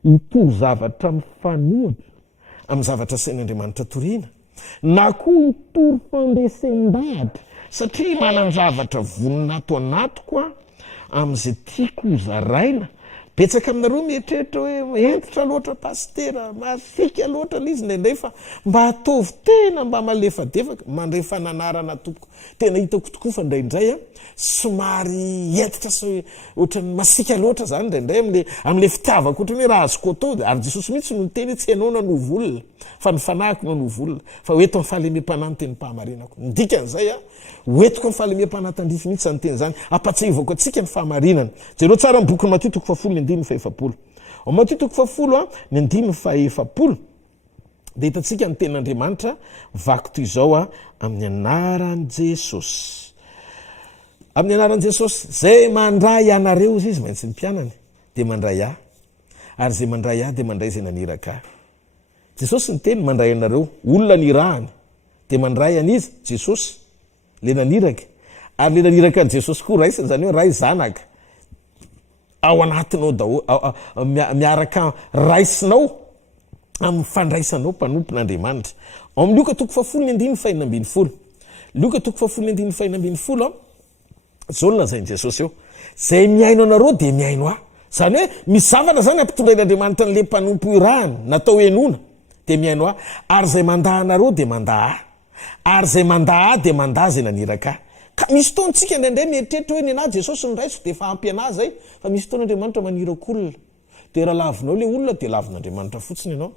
itoro zavatra mifanohitra amin'ny zavatra sain'Andriamanitra toriana na koa itoro fandesen-dahatra satria manan-javatra vonina ato anato koa amin'izay tiako hozaraina betsaka aminareo mieritreritra hoe entitra loatra pastera masika loatra l izy ndraindray fa mba ataovy tena mba malefadefaka mandray fananarana tompoko tena hitako tokoa fa ndraindray a somary entitra sy ohatrany masika loatra zany ndraindray am'le fitiavako ohatrany hoe raha azoko atao ary Jesosy mihitsy no teny tsy ianao nanova olona fa nifanahiko nanova olona fa hoeto amin'ny fahalemem-panahy ny teny mpahamarinako ndikan'izay a hoetiko amin'ny fahalemem-panahy tandrify mihitsy zany teny zany apatsahivako atsika ny fahamarinana jereo tsara ny boky Matio 10:1-7 ao Matio 10:1-7 de hitantsika ny tenin'Andriamanitra vaky toy izao a amin'ny anaran'i Jesosy amin'ny anaran'i Jesosy zay mandray anareo izy maintsy ny mpianany de mandray ahy ary zay mandray ahy de mandray zay naniraka ahy Jesosy ny teny mandray anareo olona nirahany de mandray an'izy Jesosy le naniraka ary le naniraka an' Jesosy koa raisiny zany hoe ray zanaka ao anatinao daholo miaraka raisinao amin'ny fandraisanao mpanompon'Andriamanitra ao amin'ny Luka 10:5-10 Luka 10:5-10 zao lazainy Jesosy eo zay miaino anareo de miaino ahy zany hoe misy zavatra zany ampitondrain'Andriamanitra n'le mpanompo irahany natao enona de miaino ahy ary zay mandà anareo de mandà ahy ary zay mandà ahy de mandà zay naniraka ahy ka misy fotoantsika ndraindray mieritreritra hoe ninahy Jesosy ny raiso de fa ampy anahy zay fa misy fotoan'Andriamanitra maniraka olona de raha lavinao le olona de lavin'Andriamanitra fotsiny ianao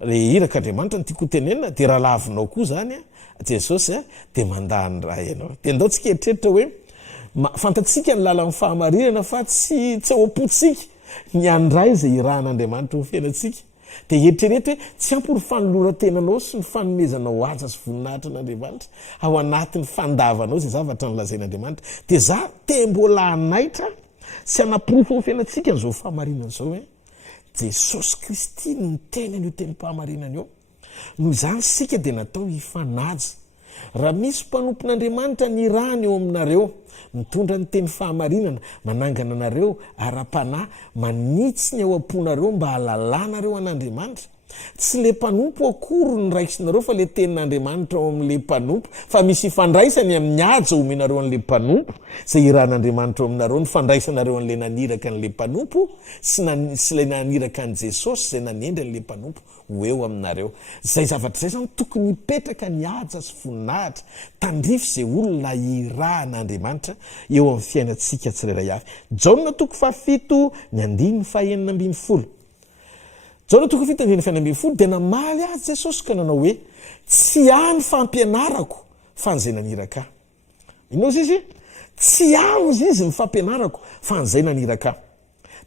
re iraka Andriamanitra ny tiako tenenina de raha lavinao koa zany a Jesosy a de mandà ny raha ianao de ndao tsika eritreritra hoe fantatsika ny lalan'ny fahamarinana fa tsy aopotsika ny andray zay irahan'Andriamanitra ho fiainatsika de eritreretra hoe tsy ampy fanoloran-tenanao sy ny fanomezanao aja sy voninahitra n'Andriamanitra ao anatin'ny fandavanao zay zavatra nylazain'Andriamanitra de za te mbola anaitra sy anaporofo ho fiainatsika n'izao fahamarinana zao hoe Jesosy Kristy ny teny an'io teny-pahamarinana io noho izany sika de natao hifanaja raha misy mpanompon'Andriamanitra ny irahany eo aminareo mitondra ny teny fahamarinana manangana anareo ara-panahy manitsy ny ao am-ponareo mba halalànareo an'Andriamanitra tsy le mpanompo akory ny raisinareo fa le tenin'Andriamanitra ao amin'le mpanompo fa misy ifandraisany amin'ny aja omenareo an'le mpanompo zay irahan'Andriamanitra ao aminareo ny fandraisanareo an'le naniraka an'le mpanompo sy le naniraka an' Jesosy zay nanendry an'le mpanompo ho eo aminareo zay zavatra zay zany tokony hipetraka ny aja sy voninahitra tandrify zay olona irahan'Andriamanitra eo amin'ny fiainatsika tsirairay avy Jaona 7:9-10 Jaona 7:9 de namaly azy Jesosy ka nanao hoe tsy any fampianarako fa an'izay naniraka ahy inao izy tsy aho izy ny fampianarako fa an'izay naniraka ahy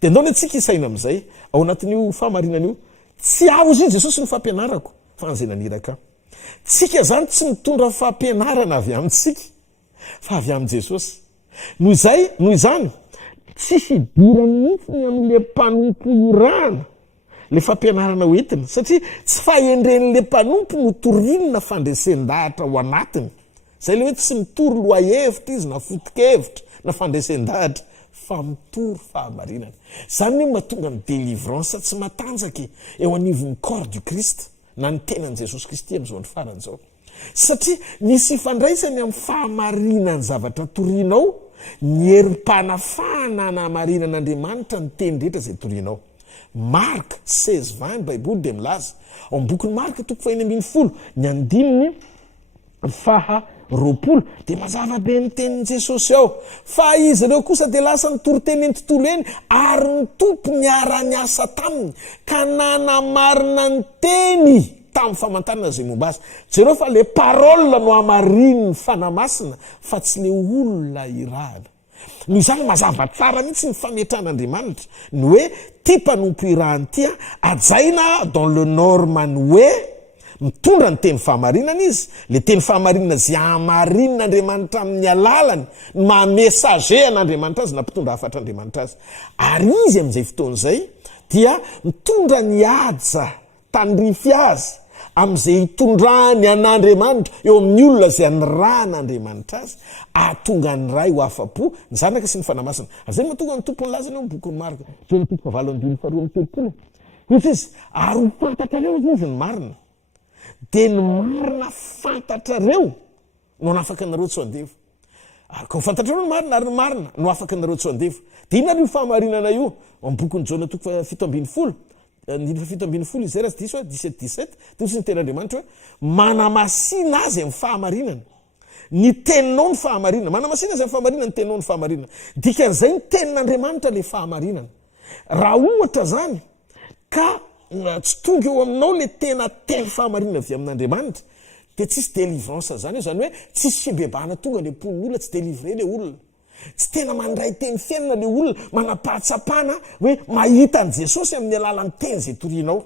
de ndao ny atsika isaina amin'izay ao anatin'io fahamarinana io tsy aho izy Jesosy ny fampianarako fa an'izay naniraka ahy tsika zany tsy mitondra fampianarana avy amintsika fa avy amin' Jesosy noho izany tsisy idirany mihitsy amin'le mpanompo irahana le fampianarana hoentina satria tsy fahendren'le mpanompo no torinina fandresen-dahatra ao anatiny zay le hoe tsy mitory loahevitra izy na fotikevitra na fandresen-dahatra fa mitory fahamarinana zany hoe mahatonga ny délivrance tsy matanjaka eo anivon'ny corps du Christ na ny tenan'i Jesosy Kristy amin'izao ny faran'izao satria nisy ifandraisany amin'ny fahamarinany zavatra torinao ny herim-panafahana nahamarinan'Andriamanitra ny teny rehetra zay torinao Mark 16:20 Baiboly de milaza ao amin'ny bokin'ny Marka 4:10 ny andininy 20 de mazava be ny tenin'i Jesosy ao fa izy ireo kosa de lasa nitory-teny eny tontolo eny ary ny tompo miara-miasa taminy ka nanamarina ny teny tamin'ny famantarana zay momba azy jereo fa le parole no amariny ny fanamasina fa tsy le olona irahana noho izany mazava tsara mihitsy ny fametran'andriamanitra ny hoe ty mpanompo irahany tya ajaina dans le normany hoe mitondra ny teny fahamarinana izy le teny fahamarinana zay amarin'andriamanitra amin'ny alalany mamesager an'andriamanitra azy na mpitondra hafatr'andriamanitra azy ary izy amin'izay fotoan'izay dia mitondra ny aja tandrify azy amin'izay hitondrany an'andriamanitra eo amin'ny olona zay anyran'andriamanitra azy atonga ny ray ho afa-po ny zanaka sy ny fanamasina azay mahatonga ny tompony lazany eo bokyny marika totoka valondiny faharoa mitolopolo ohatry izy ary ho fantatrareo izy ny marina de ny marina fantatrareo no nafaka nareo tsy andevo ary ka ho fantatrareo ny marina ary ny marina no afaka nareo tsy andevo de ina ry fahamarinana io ambokony jona toko 7:10 7:10 izay raha tsy diso 17:17 totsy ny ten'andriamanitra hoe manamasina azy amin'ny fahamarinana ny teninao ny fahamarinana manamasina azy amin'ny fahamarinana ny teninao ny fahamarinana dikan'izay ny tenin'andriamanitra le fahamarinana raha ohatra zany ka tsy tonga eo aminao le tena teny fahamarinana avy amin'andriamanitra de tsisy délivrance zany io zany hoe tsisy fibebahana tonga le pon'olona tsy délivrer le olona tsy tena mandray teny fiainana le olona manapahatsapana hoe mahita an' jesosy amin'ny alalan'ny teny zay torianao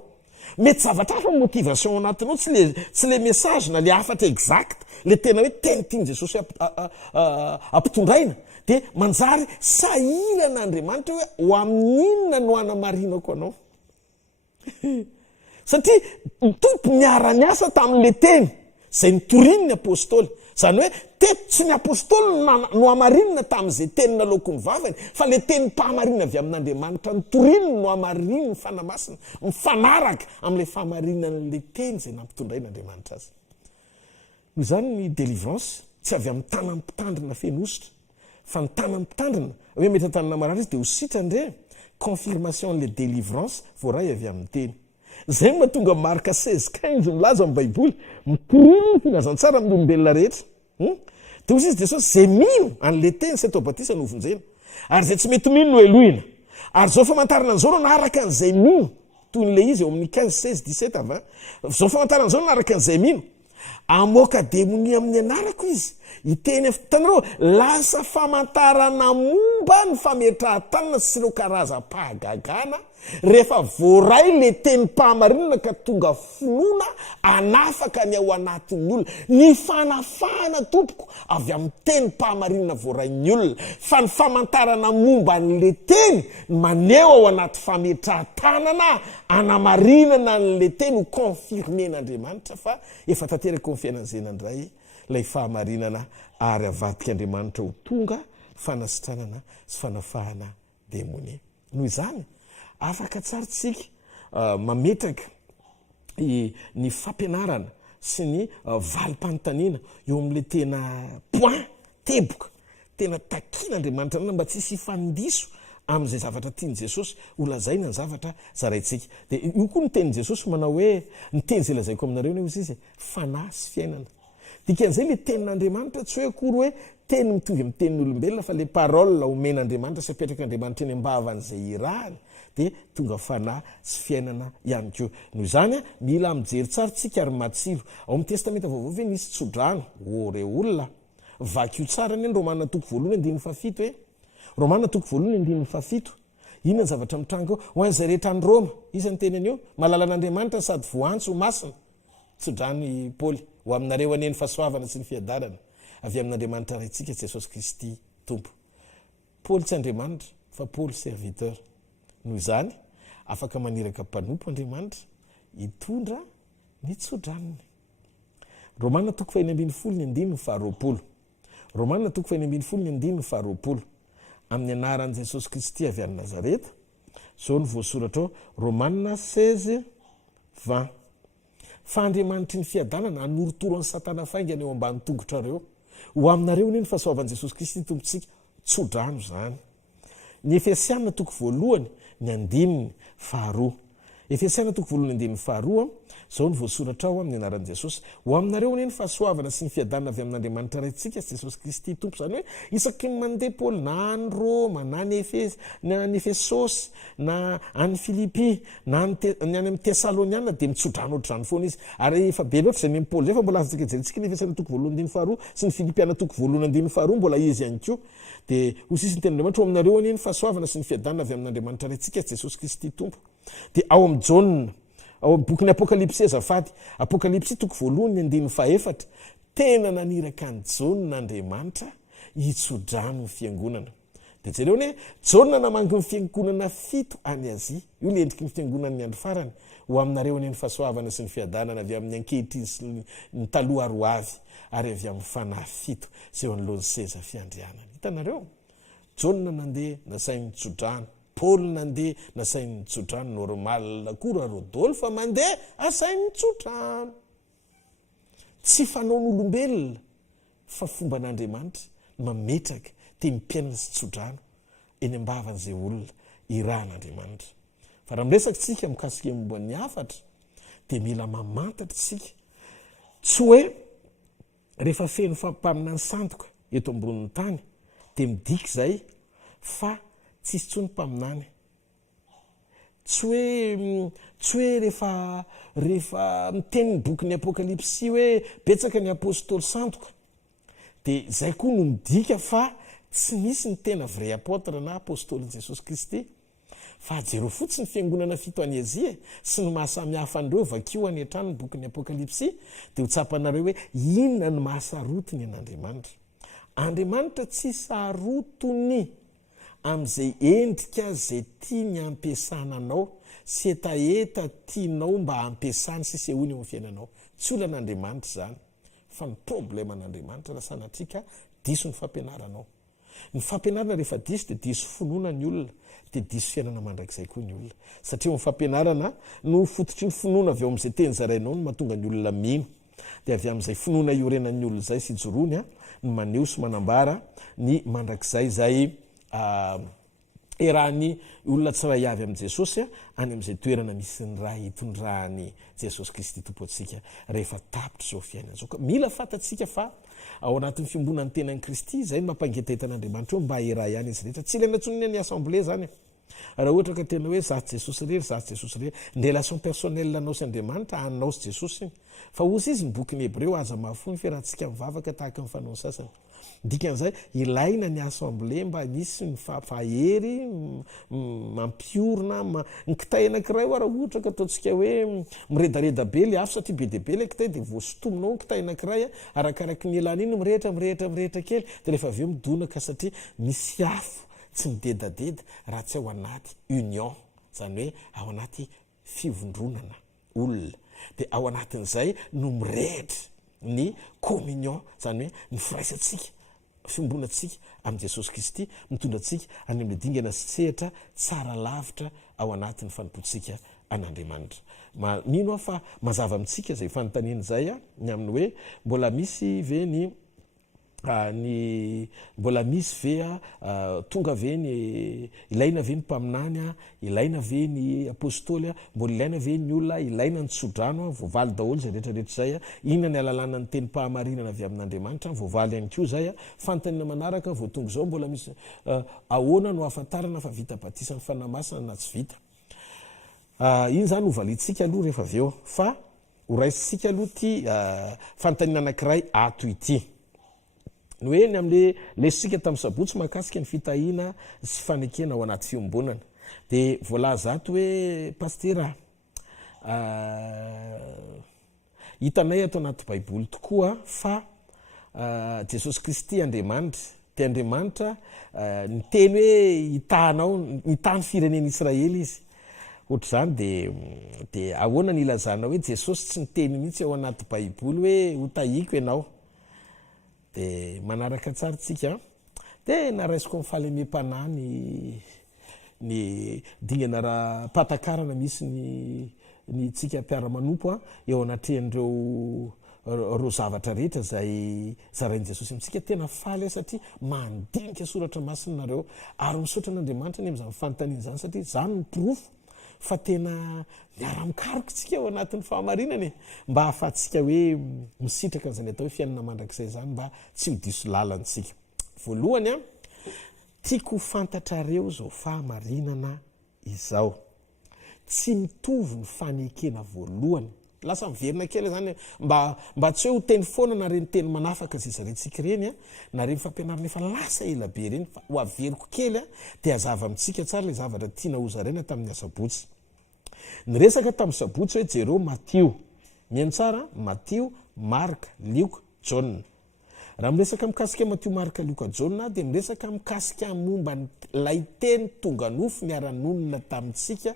mety zavatra hafa motivation anatinao tsy le message na le afatra exact le tena hoe teny tiany jesosy ampitondraina de manjary sahiran'andriamanitra hoe ho amin'inona no anamarinako anao satria mitompo miara-ny asa tamin'le teny zay nitoriny ny apôstôly zany hoe teto tsy ny apôstôly no amarinina tamin'izay teny naloko ny vavany fa le teny mpahamarinana avy amin'andriamanitra nytorininy no amariny ny fanamasina mifanaraka amin'le fahamarinan'le teny zay nampitondrain'andriamanitra azy no zany ny délivrance tsy avy amin'ny tanam-pitandrina fenositra fa ny tanam-pitandrina hoe mety tanana marary izy de ho sitrandre confirmation le délivrance voaray avy amin'ny teny zay mahatonga marka 16:15 milaza amin'ny baiboly mitoriny ny filazantsara amin'ny olombelona rehetra de hozy izy jesosy zay mino an'le teny sy atao batisa no ovonjena ary zay tsy mety mino no elohina ary zao famantarana an'izao no naraka an'izay mino toy n'le izy eo amin'ny 15:16-17 avy zao famantarana an'izao no naraka an'izay mino amoaka demonia amin'ny anarako izy iteny tanareo lasa famantarana momba ny fametrahan-tanana sy ireo karazam-pahagagana rehefa voaray le teny mpahamarinana ka tonga finoana anafaka ny ao anatin'ny olona ny fanafahana tompoko avy amin'ny teny mpahamarinana voarain'ny olona fa ny famantarana momba n'le teny maneo ao anaty fametrahan-tanana anamarinana n'le teny ho confirmen'andriamanitra fa efa tanteraka konfiainan'izay nandray lay fahamarinana ary avadik'andriamanitra ho tonga fanasitranana sy fanafahana demonia noho izany afaka tsara tsika mametraka ny fampianarana sy ny valim-panontaniana eo amin'le tena point teboka tena takin'andriamanitra nana mba tsisy hifandiso amin'izay zavatra tiany jesosy ho lazaina ny zavatra zaraintsika de io koa ny tenin' jesosy manao hoe ny teny zay lazaiko aminareo ny izy izy fanahy sy fiainana dikan'izay le tenin'andriamanitra tsy hoe akory hoe teny mitovy amin'ny tenin'olombelona fa le parole omen'andriamanitra sy apetraka-andriamanitra eny ambavan'izay irahany de tonga fanahy sy fiainana ihany keo noho izany mila mijery tsara tsika ary matsiro ao amin'ny testamenta vaovao ve nisy tsodrano re olona vakio tsara ny romanina toko voalohany 17 hoe romanina toko voalohany 17 inona ny zavatra mitranga ho an'izay rehetra ny roma isan'ny teny an'io malala an'andriamanitra sady voantso masina tsodrany paoly ho aminareo aneny fahasoavana sy ny fiadarana avy amin'andriamanitra raintsika jesosy kristy tompo paoly tsy andriamanitra fa paoly serviteur noho izany afaka maniraka mpanompo andriamanitra hitondra ny tsodraniny romanina toko 5:12 romanina toko 5:12 amin'ny anaran'i jesosy kristy avy any nazareta zao ny voasoratra ao romanina 16:20 fa andriamanitry ny fiadanana anoritoro any satana faingana eo ambany tongotrareo ho aminareo neny fahasoavan'i jesosy kristy tompontsika tsodrano zany ny efesianina toko voalohany ny 9:2 efesaina toko voalohany andin'ny faharoa zao ny voasoratra ao amin'ny anaran'i jesosy ho aminareo anie ny fahasoavana sy ny fiadanana avy amin'andriamanitra raintsika sy jesosy kristy tompo zany hoe isaky ny mandeha paoly na ny roma na ny efesosy na any filipi na ny any amin'ny tesaloniana dia mitsodrano ohatr'izany foana izy ary efa be loatra zay ny paoly zay fa mbola azontsika jerentsika ny efesaina toko voalohany andin'ny faharoa sy ny filipiana toko voalohany andin'ny faharoa mbola izy ihany koa dia ho sisy ny ten'andriamanitra ho aminareo anie ny fahasoavana sy ny fiadanana avy amin'andriamanitra raintsika sy jesosy kristy tompo dia ao amin'ny jauna ao amin'ny bokin'ny apokalipsy azafady apokalipsy toko voalohany andin'ny faefatra tena naniraka ny jaunan'andriamanitra hitsodrano ny fiangonana dia jereo hoe jauna namangy ny fiangonana fito any azia io le endriky ny fiangonan'ny andro farany ho aminareo anie ny fahasoavana sy ny fiadanana avy amin'ny ankehitriny sy ny taloha roa avy ary avy amin'ny fanahy fito zay eo anolohan'ny seza fiandrianana hitanareo jauna nandeha nasainy tsodrano paoly nandeha nasainy tsodrano normal koa rodolfa mandeha asainy tsodrano tsy fanaon'olombelona fa fomba an'andriamanitra mametraka tia mimpiainana sy tsodrano eny ambavan'izay olona irahan'andriamanitra fa raha miresaka tsika mikasika momban'ny hafatra dia mila mamantatra tsika tsy hoe rehefa feno fampaminany sandoka eto ambonin'ny tany dia midika zay fa tsisy tsony mpaminany tsy hoe rehefa miteniny boky ny apokalipsy hoe betsaka ny apôstôly sandoka dia zay koa no midika fa tsy misy ny tena vrai apôtre na apôstôlyn jesosy kristy fa jereo fotsiny fiangonana fito any azia sy ny mahasamihafa an'ireo vakio any an-trano ny boky ny apokalipsy dia ho tsapanareo hoe inona ny mahasarotony an'andriamanitra andriamanitra tsy sarotony amin'izay endrika zay tia ny ampiasana anao sy etaeta tianao mba ampiasany sy sehoiny eo amin'ny fiainanao tsy olan'andriamanitra zany fa ny problema an'andriamanitra raha sanatrika diso ny fampianaranao ny fampianarana rehefa diso dia diso finoana ny olona dia diso fiainana mandrakizay koa ny olona satria ny fampianarana no fototry ny finoana avy eo amin'izay teny zarainao no mahatonga ny olona mino dia avy amin'izay finoana iorenan'ny olona zay sy jorony ny maneho sy manambara ny mandrakizay zay erahany olona tsiray avy amin'i jesosy any amin'izay toerana misy ny raha hitondrahany jesosy kristy tompo atsika rehefa tapitra zao fiainana zao ka mila fatatsika fa ao anatin'ny fiombonany tenan'i kristy zay ny mampangetahtan'andriamanitra eo mba heraha ihany izy rehetra tsy ilaina tsony ny assemblé zany raha ohatra ka tena hoe zasy jesosy rery zasy jesosy rery ny relation personnel anao sy andriamanitra anao sy jesosy iny fa osy izy ny boky ny hebreo aza mahafony fiarahantsika mivavaka tahaka ny fanao sasany dikan'izay ilaina ny assemblé mba misy ny fahery mampiorona ny kitay anankiray o raha ohatra ka ataontsika hoe miredareda be le afo satria be deabe le kitay dia voasotominao ny kitay anankiray arakaraky ny elana iny mirehetra kely dia rehefa avy eo midonaka satria misy afo tsy midedadeda raha tsy ao anaty union zany hoe ao anaty fivondronana olona dia ao anatin'izay no mirehitra ny communion zany hoe ny firaisantsika fiombonatsika amin'i jesosy kristy mitondra atsika any amin'ny dingana sy tsehatra tsara lavitra ao anatin'ny fanompotsika an'andriamanitra mino aho fa mazava amintsika zay fanontaniana zay ny amin'ny hoe mbola misy ve ny mbola misy ve tonga ve ny ilaina ve ny mpaminany ilaina ve ny apôstôly mbola ilaina ve ny olona ilaina ny tsodrano voavaly daholo zay rehetrarehetra zay inona ny alalana ny teny mpahamarinana avy amin'andriamanitra voavaly ihany koa zay fantanina manaraka voatonga zao mbola misy ahoana no ahafantarana fa vita batisany fanamasina na tsy vita iny zany hovalitsika aloha rehefa avy eo fa horaisitsika aloha ty fantanina anankiray ato ity ny hoe ny am'le lesitsika tamin'ny sabotsy mahakasika ny fitahina sy fanekena ao anaty fiombonana dia voalaza ato hoe pastera hitanay ato anaty baiboly tokoa fa jesosy kristy andriamanitra dia andriamanitra ny teny hoe hitanao hitany firenena israely izy ohatr'izany dia ahoana ny ilazana hoe jesosy tsy niteny mihitsy ao anaty baiboly hoe hotahiko ianao dia manaraka tsara tsika dia naraisiko mifahalemem-panahy ny dingana raha patakarana misy ny tsika mpiara-manompo eo anatrehan'ireo ro zavatra rehetra zay zarain'i jesosy amintsika tena faly satria mandinika soratra masinareo ary misaotra an'andriamanitra ny amin'izany fanontaniana zany satria zany ny profo fa tena miara-mikaroka tsika ao anatin'ny fahamarinana mba hahafahantsika hoe misitraka n'izany atao hoe fiainana mandrakizay zany mba tsy ho diso lalantsika. Voalohany a tiako fantatrareo zao fahamarinana izao, tsy mitovy ny fanekena voalohany. Lasa miverina kely zany mba tsy hoe ho teny foana na reny teny manafaka zay zarentsika reny a na reny fampianarana efa lasa ela be reny fa ho averiko kely a dia hazava amintsika tsara le zavatra tiana ho zaraina tamin'ny asabotsy. Ny resaka tamin'ny sabotsy hoe jereo Matio, mihaino tsara Matio, Marka, Lioka, Jaona. Raha miresaka mikasika Matio, Marka, Lioka, Jaona dia miresaka mikasika momba lay teny tonga nofo niara-nonina tamintsika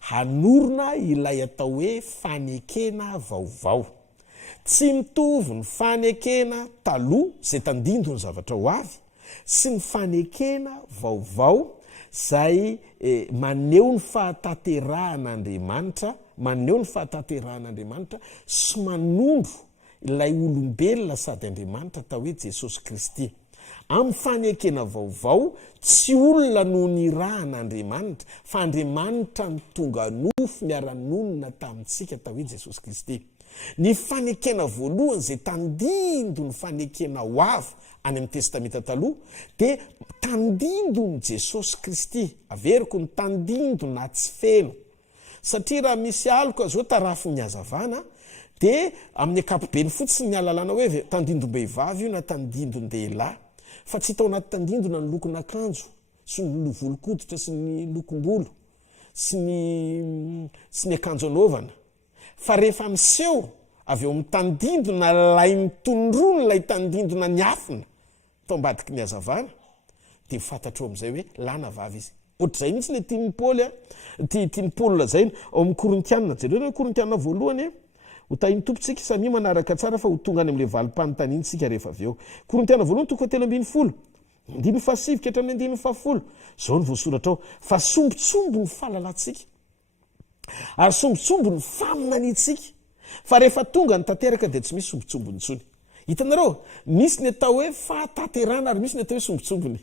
hanorona ilay atao hoe fanekena vaovao. Tsy mitovy ny fanekena taloha zay tandindo ny zavatra ho avy sy ny fanekena vaovao zay maneho ny fahatateran'Andriamanitra, sy manondro ilay olombelona sady Andriamanitra atao hoe Jesosy Kristy. Amin'ny fanekena vaovao tsy olona no nirahan'Andriamanitra fa Andriamanitra ny tonga nofo miara-nonina tamintsika atao hoe Jesosy Kristy. Ny fanekena voalohany zay tandindo ny fanekena ho avy any amin'ny testamenta taloha dia tandindo ny Jesosy Kristy. Averiko ny tandindo na tsy feno satria raha misy aloka zao tarafo ny hazavana dia amin'ny ankapobeny fotsiny ny alalana hoe tandindom-behivavy io na tandindon-dehilahy fa tsy hita ao anaty tandindona ny lokon'akanjo sy ny volokoditra sy ny lokom-bolo sy ny akanjo anaovana fa rehefa miseho avy eo amin'ny tandindona lay mitondrony lay tandindona ny afina tao ambadiky ny hazavana dia fantatro amin'izay hoe lana vavy izy. Ohatr'izay mihitsy le tian'ny Paoly lazaina ao amin'ny Korintianina. Jereo Korintianina voalohany ho tahiny tompontsika samy manaraka tsara fa ho tonga any amin'ilay valim-panontaniantsika rehefa avy eo. Korintianina voalohany 3:7, 5:7-10. Zao ny voasoratra ao: fa sombotsombo ny fahalalantsika ary sombotsombo ny faminanitsika fa rehefa tonga ny tanteraka dia tsy misy sombotsombony intsony. Hitanareo, misy ny atao hoe fahataterana ary misy ny atao hoe sombotsombony.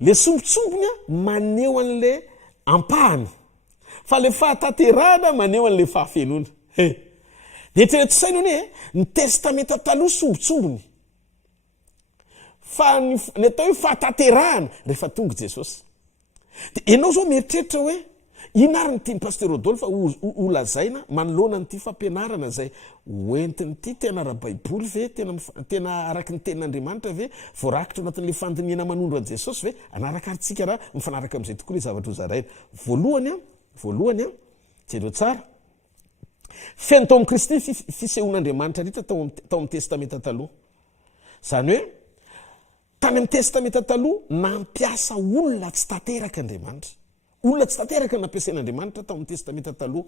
Le sombotsombony maneho an'le ampahany fa le fahataterana maneho an'le fahafenona. Dia tsy saino ny testamenta taloha sombotsombony fa ny atao hoe fahataterahana rehefa tonga Jesosy. Dia ianao zao mieritreritra hoe ina ary ny tiany pasteur Rodolphe ho lazaina manoloana n'ity fampianarana zay hoentin'ity tena ara-baiboly ve tena araky ny tenin'Andriamanitra ve voarakitra anatin'le fandiniana manondro an Jesosy ve anarakarintsika raha mifanaraka amin'izay tokoa le zavatra ho zaraina. Voalohany jereo tsara feno tao amin'ny Kristy fisehoan'Andriamanitra ritra tao amin'ny testamenta taloha. Zany hoe tany amin'ny testamenta taloha nampiasa olona tsy tanteraka Andriamanitra. Olona tsy tanteraka nampiasain'Andriamanitra tao amin'ny testamenta taloha.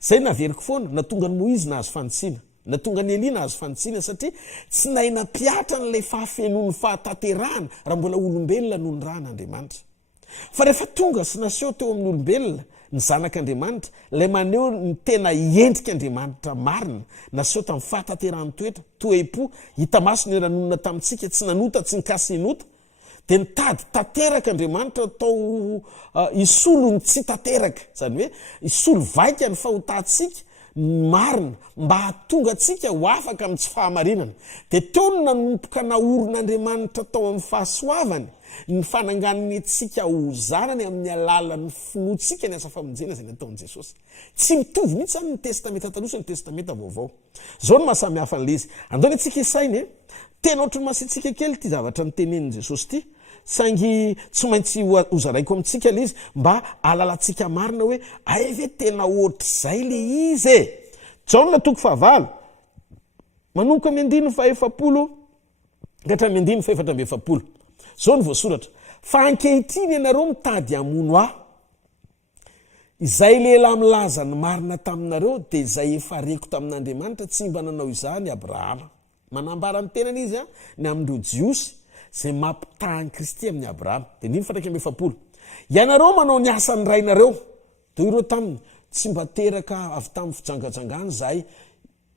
Zay naveriko foana natonga ny Moizy nahazo fantsiana, natonga ny Elia nahazo fantsiana satria tsy nahay nampiatra n'ilay fahafenon'ny fahataterahana raha mbola olombelona no nirahan'Andriamanitra. Fa rehefa tonga sy naseho teo amin'ny olombelona ny zanak'Andriamanitra, ilay maneho ny tena endrik'Andriamanitra marina naseho tamin'ny fahataterahany toetra, toe-po, hita maso ny ranonina tamintsika, tsy nanota, tsy nikasy hinota. Dia nitady tanteraka Andriamanitra tao isolo ny tsy tanteraka, zany hoe isolo vaika ny fahotantsika marina mba hahatonga antsika ho afaka amin'ny tsy fahamarinana. Dia teo no nanompoka naorin'Andriamanitra tao amin'ny fahasoavany ny fananganany antsika ho zanany amin'ny alalan'ny finoantsika ny asa famonjena zay nataon'i Jesosy. Tsy mitovy mihitsy zany ny testamenta taloha sy ny testamenta vaovao. Zao no mahasamihafa an'ilay izy. Andao antsika isainy tena ohatran'ny masintsika kely ty zavatra nitenenin'i Jesosy ty, saingy tsy maintsy ho zaraiko amintsika le izy mba alalantsika marina hoe ve tena ohatr'izay le izy e. Jaona 9:9 manomboka amin'ny 9:7 hatramin'ny 9:7. Zao ny voasoratra: fa ankehitriny ianareo mitady hamono aho, izay lehilahy milaza ny marina taminareo dia izay efa reko tamin'Andriamanitra tsy mba nanao izany Abrahama. Manambara ny tenany izy ny amin'ireo jiosy zay mampitahan'i Kristy amin'ny Abrahama. Dia 9:7 ianareo manao ny asan'ny rainareo toy ireo taminy, tsy mba teraka avy tamin'ny fijangajangany zahay,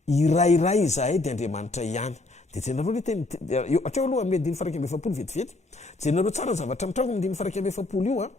irairay izahay dia Andriamanitra ihany. Dia jenareo le teny hatreo aloha amin'ny 9:7 vetivety, jenareo tsara ny zavatra mitrango amin'ny 9:7 io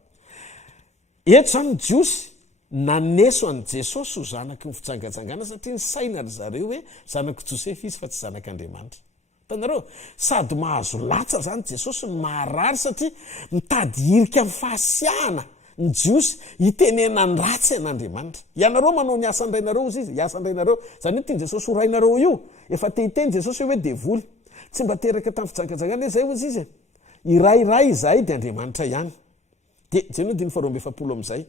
eto zany jiosy naneso an' jesosy ho zanaky ny fitsangajangana satria ny saina ry zareo hoe zanaky josefy izy fa tsy zanak'andriamanitra. tanareo sady mahazo latsa zany jesosy ny maharary satria mitady hirika amin'ny fahasiahana ny jiosy hitenena ny ratsy an'andriamanitra. Ianareo manao ny asandrainareo izy izy asandrainareo zany hoe tiany jesosy ho rainareo io efa tehiteny jesosy hoe devoly tsy mba teraka tamin'ny fitsangajangana hoe zay ozy izy irairay izahay de andriamanitra ihany de jeno diny faroambefapolo am'izay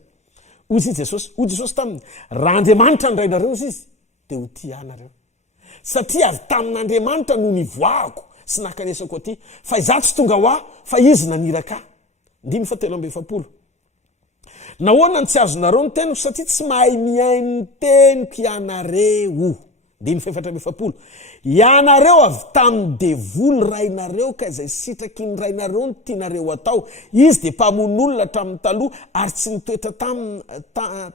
ozy jesosy ho jesosy taminy raha andriamanitra nrainareo izy izy de ho ty anareo satria avy tamin'andriamanitra no nivoahako sy nakanesako aty fa izaho tsy tonga ho aho fa izy naniraka dimy fatelo ambefapolo nahoana ny tsy azonareo ny teniko satria tsy mahay miain'ny teniko ianareo dimy fefatra ambefapolo ianareo avy tamin'ny devoly rainareo ka izay sitraky ny rainareo ny tianareo atao izy de mpamon'olona hatramin'ny taloha ary tsy nitoetra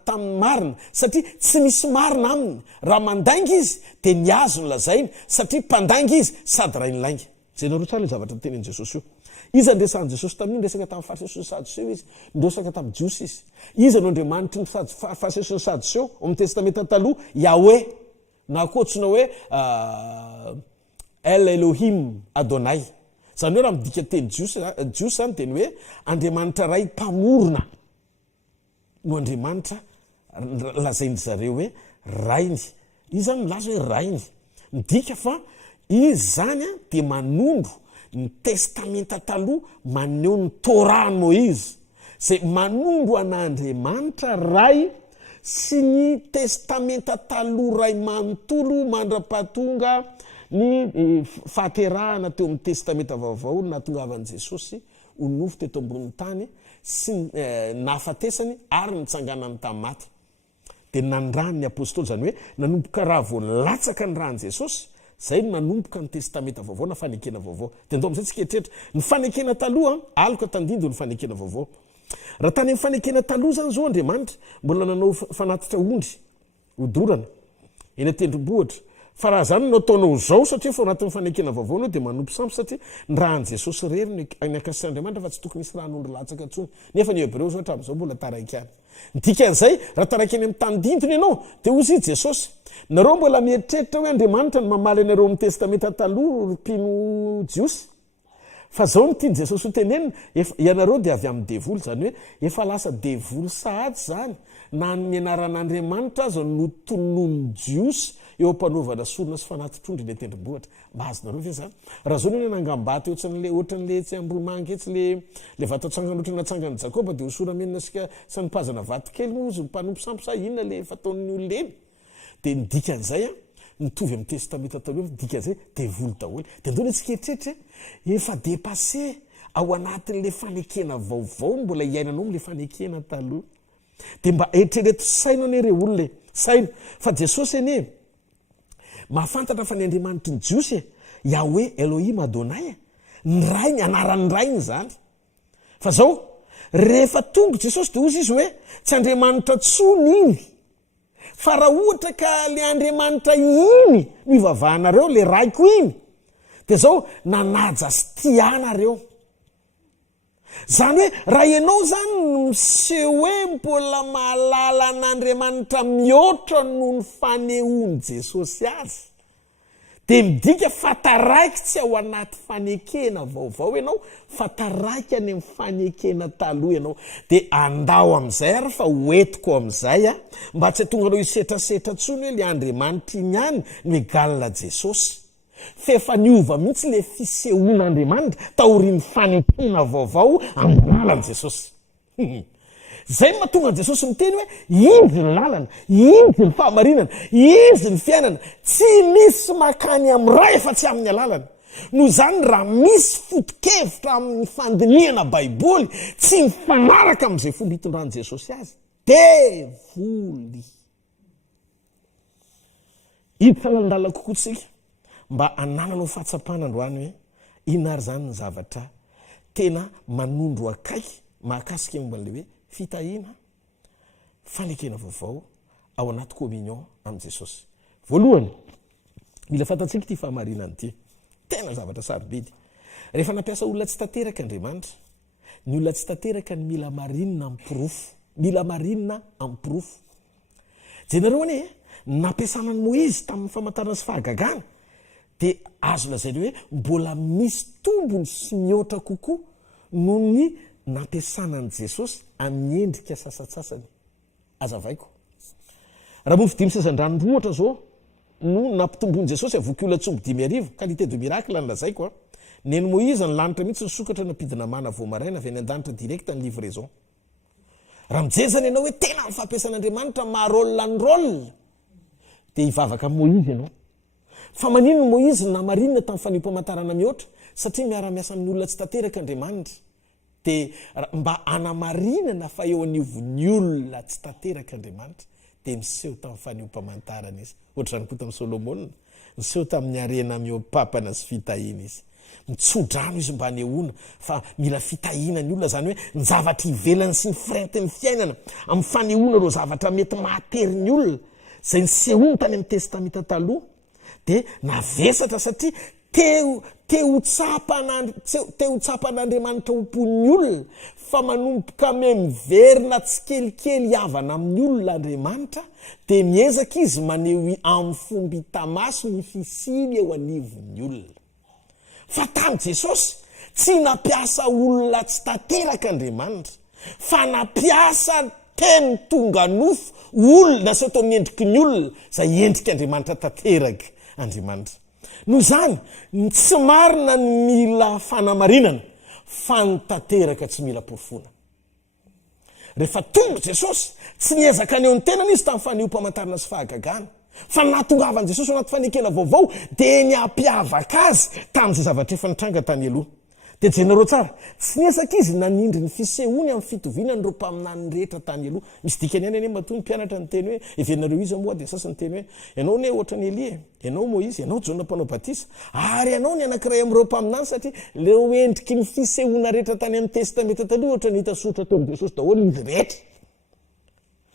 tamin'ny marina satria tsy misy marina aminy raha mandainga izy de niazo ny lazainy satria mpandainga izy sady ray nylainga zay nareo tsara le zavatra nytenen'i jesosy io izy andresan'i jesosy tamin'io ndresaka tamin'ny fariseo sadoseo izy ndresaka tamin'ny jiosy izy no andriamanitry ny fariseo sadoseo amin'ny testamenta taloha yahoe na koatsona hoe el elohim adonay zany hoe raha midika teny jiosy zany teny hoe andriamanitra ray mpamorona no andriamanitra lazainy zareo hoe rainy izy zany milaza hoe rainy midika fa izy zany a de manondro ny testamenta taloha maneho ny torany moizy zay manondro an'andriamanitra ray sy ny testamenta taloha ray manontolo mandra-pahatonga ny fahaterahana teo amin'ny testamenta vaovao nahatongavan'i jesosy ho nofo teto amboniny tany sy nahafatesany ary nitsanganany tamin'ny maty de nandrany ny apôstôly zany hoe nanomboka raha vo latsaka ny rahany jesosy zay no nanomboka ny testamenta vaovao na fanekena vaovao de ndo am'izay tsy kehitrehitra ny fanekena taloha aloka tandindo ny fanekena vaovao raha tany amin'ny fanekena taloha zany zao andriamanitra mbola nanao fanatitra ondry hodorana eny atendrombohatra fa raha zany no ataonao zao satria fa anatin'ny fanekena vaovao anao de manompo sampy satria ny rahan'i jesosy rery ny akasitr'andriamanitra fa tsy tokony misy rahan'ondry latsaka ntsony nefa ny hebreo zao hatramin'izao mbola taraiky any dikan'izay raha taraiky any amin'ny tandintony ianao de ozy jesosy nareo mbola mieritreritra hoe andriamanitra ny mamaly anareo amin'ny testamenta taloha mpino jiosy fa zao ny tiany jesosy ho tenenina ianareo de avy amin'ny devoly zany hoe efa lasa devoly sahady zany na ny anaran'andriamanitra aza no tonony jiosy eo ampanovana sorona sy fanatitrondry ny tendrombohatra mba azonareo ve zany raha zao ny nangambaty ohatran'le tsy ambromangy etsy le vatotsangan oatra natsangany jakoba de ho soramenina sika sanipazana vaty kely mozy mpanompo sampy sa inona le fataon'ny olona eny de nidikan'izay a mitovy amin'ny testamenta taloha dikan'izay devoly daholy de ndony tsy kehitrehitra efa dépassé ao anatin'le fanekena vaovao mbola iainanao m'le fanekena taloha de mba eritrereto saino ane re olona saino fa jesosy ene mahafantatra fa ny andriamanitry ny jiosy yahoe elohim adonay ny rainy anaran'ny rainy zany fa zao rehefa tonga jesosy de ozy izy hoe tsy andriamanitra tsony iny fa raha ohatra ka le andriamanitra iny no ivavahanareo le raiko iny de zao nanaja sy tianareo zany hoe raha ianao zany miseho hoe mbola mahalala an'andriamanitra mihoatra noho ny fanehony jesosy azy de midika fataraiky tsy ao anaty fanekena vaovao ianao fataraiky any amin'ny fanekena taloha ianao de andao am'izay ary fa hoetiko am'izay a mba tsy hatonga anao hisetrasetra tsony hoe le andriamanitra iny any no egalina jesosy fefa niova mihitsy le fisehoan'andriamanitra taorian'ny fanekena vaovao am'lalan'i jesosy zay mahatonga an' jesosy miteny hoe izy ny lalana izy ny fahamarinana izy ny fiainana tsy misy makany amin'ny ray efa tsy amin'ny alalana no zany raha misy foto-kevitra amin'ny fandiniana baiboly tsy mifanaraka amin'izay fomba hitondrany jesosy azy devoly hitsalandala kokotsika mba anananao fahatsapana androany hoe inary zany ny zavatra tena manondro akaiky mahakasika momban'le hoe fitahina fanekena vaovao ao anaty communion am' jesosy voalohany mila fantatsika ty fahamarinany ty tena zavatra sarobidy rehefa nampiasa olona tsy tanteraka andriamanitra ny olona tsy tanteraka ny mila marinina mpirofo mila marinina ampirofo jenareo anie nampiasanany moizy tamin'ny famantarana sy fahagagana dia azo lazainy hoe mbola misy tombony sy mihoatra kokoa noho ny nampiasanany Jesosy amin'ny endrika sasatsasany azavaiko raha mony fidimy sasan-drano ohatra zao no nampitombony Jesosy avoky olona tsoby 5,000 qualité de miracle ny lazaiko neny Moïse ny lanitra mihitsy nysokatra napidina mana vao maraina avy any an-danitra direct ny livraison raha mijezany ianao hoe tena ny fampiasan'Andriamanitra maharôlina ny rôlina dia hivavaka amin'ny Moïse ianao fa manino ny Moïse namarinina tamin'ny fanio-pamantarana mihoatra satria miara-miasa amin'ny olona tsy tanteraka Andriamanitra dia mba anamarinana fa eo anivon'ny olona tsy tanteraka Andriamanitra dia miseho tamin'ny fanio-pamantarana izy ohatrany koa tamin'ny Solomona miseho tamin'ny arena miopapana sy fitahina izy mitsodrano izy mba nehoana fa mila fitahina ny olona zany hoe ny zavatra ivelany sy ny firentin'ny fiainana amin'ny fanehoana ireo zavatra mety mahatery ny olona zay nisehoany tany amin'ny testamenta taloha dia navesatra satria teo tsapan'Andriamanitra ompon'ny olona fa manomboka ame miverina tsy kelikely havana amin'ny olona Andriamanitra dia miezaka izy maneho amin'ny fomba hitamaso ny fisiny eo anivon'ny olona fa tamin'i Jesosy tsy nampiasa olona tsy tanteraka Andriamanitra fa nampiasa teny tonga nofo olona sy atao amin'ny endriky ny olona zay endriky Andriamanitra tanteraka Andriamanitra noho zany tsy marina ny mila fanamarinana fa ny tanteraka tsy mila porofona rehefa tonga Jesosy tsy niezaka ny eo ny tenana izy tamin'ny fanio-pamantarana sy fahagagana fa natongavany Jesosy anaty fanekena vaovao dia ny ampiavaka azy tamin'izay zavatra efa nitranga tany aloha dia jenareo tsara tsy niezaka izy nanindry ny fisehony amin'ny fitoviana nyreo mpaminany rehetra tany aloha misy dikany any ane matoa ny mpianatra ny teny hoe evenareo izy moa dia sasany teny hoe ianao ne ohatra ny Elia ianao Moïse ianao Jona mpanao batisa ary ianao ny anankiray amin'ireo mpaminany satria leo endriky ny fisehona rehetra tany amin'ny testamenta taloha ohatra ny hita soratra teo amin'ny Jesosy daholo izy rehetra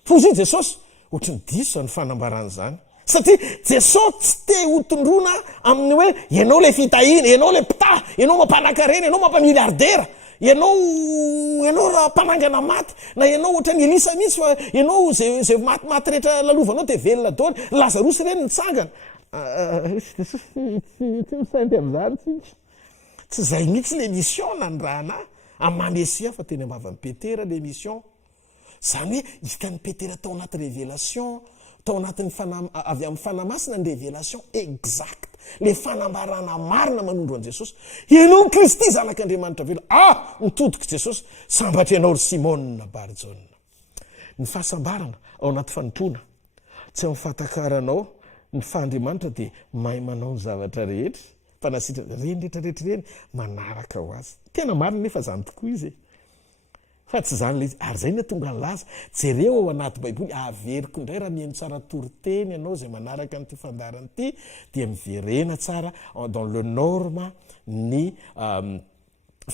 fa izy Jesosy ohatra ny diso ny fanambarana zany satria Jesosy tsy te hotondrona amin'ny hoe ianao le fitahina ianao le mpita ianao mampanakarena ianao mampamiliardera ianao raha mpanangana maty na ianao ohatra ny Elisa mihitsy fa ianao zay maty rehetra lalovanao dia velona daholo Lazarosy ireny nitsangana tsy misainty amin'izany tsika tsy zay mihitsy le mission na ny rahana amin'ny Mesia fa teny ambavany Petera le mission zany hoe hitan'ny Petera tao anaty révélation tao anatin'ny avy amin'ny fanamasina ny révélation exact le fanambarana marina manondro an Jesosy ianao ny Kristy zanak'Andriamanitra velo mitodika Jesosy sambatra ianao ry Simona Barjona ny fahasambarana ao anaty fanotrona tsy amin'ny fahatakaranao ny fahandriamanitra dia mahay manao ny zavatra rehetra fa nasitra reny rehetrarehetra reny manaraka ho azy tena marina nefa zany tokoa izy fa tsy zany le izy ary zay natonga ny laza jereo ao anaty baiboly averiko indray raha mihaino tsara toriteny ianao zay manaraka n'ity fandarana ity dia miverena tsara dans le norme ny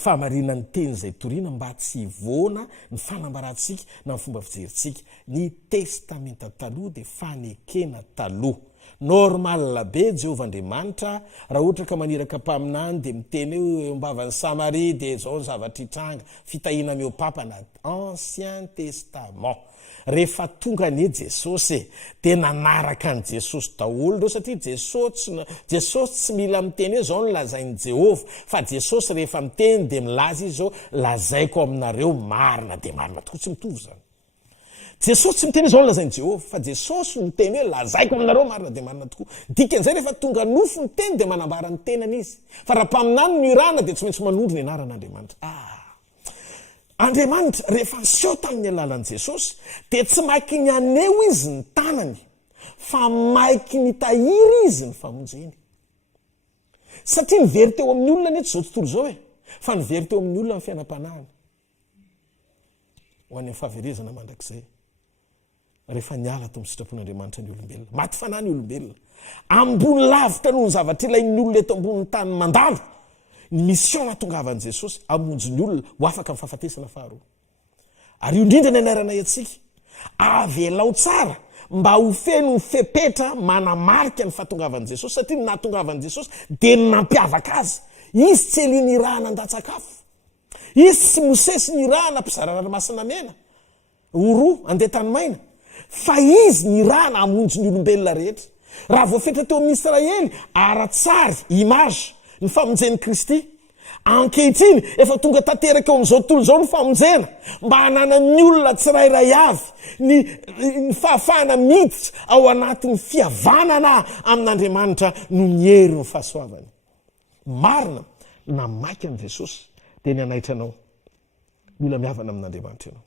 fahamarinan'ny teny zay toriana mba tsy hivona ny fanambarantsika na ny fomba fijerintsika ny testamenta taloha dia fanekena taloha normal be Jehovah'Andriamanitra raha ohatra ka maniraka mpaminany dia miteny hoe mbavany Samaria dia zao zavatra hitranga fitahina miopapana ancien testament rehefa tonga ny Jesosy dia nanaraka ny Jesosy daholo reo satria Jesosy tsy mila miteny hoe zao no lazain'i Jehovah fa Jesosy rehefa miteny dia milaza izy zao lazaiko aminareo marina dia marina tokoa tsy mitovy zany Jesosy tsy miteny zao no lazain'i Jehovah fa Jesosy miteny hoe lazaiko aminareo marina dia marina tokoa dikan'izay rehefa tonga nofo ny teny dia manambara ny tenany izy fa raha mpaminany ny irana dia tsy maintsy manondro ny anaran'Andriamanitra Andriamanitra rehefa niseho tamin'ny alalan'i Jesosy dia tsy maiky ny aneho izy ny tanany fa maiky ny tahiry izy ny famonjeny satria nivery teo amin'ny olona ny zao tontolo zao fa nivery teo amin'ny olona ny fiainam-panahiny ho any amin'ny fahaverezana mandrakizay rehefa niala tao amin'ny sitrapon'Andriamanitra ny olombelona maty fanahy ny olombelona ambony lavitra noho ny zavatra ilain'ny olona eto ambony tany mandalo ny mission natongavan'i Jesosy amonjy ny olona ho afaka amin'ny fahafatesana faharoa ary io indrindra ny anarana antsika avelao tsara mba ho feno ny fepetra manamarika ny fahatongavan'i Jesosy satria ny nahatongavan'i Jesosy dia ny nampiavaka azy izy tsy eliny irahana an-datsakafo izy tsy mosesy ny irahana mpizarana masina mena oroa andeha tany maina fa izy ny raha na hamonjy ny olombelona rehetra raha voafetra teo amin'ny Israely ara-tsary image ny famonjen'i Kristy ankehitriny efa tonga tanteraka eo amin'izao tontolo izao ny famonjena mba hananan'ny olona tsirairay avy ny fahafahana miditra ao anatin'ny fihavanana amin'Andriamanitra no ny hery ny fahasoavany. Marina na maika an' Jesosy dia ny anaitra anao mila mihavana amin'Andriamanitra ianao,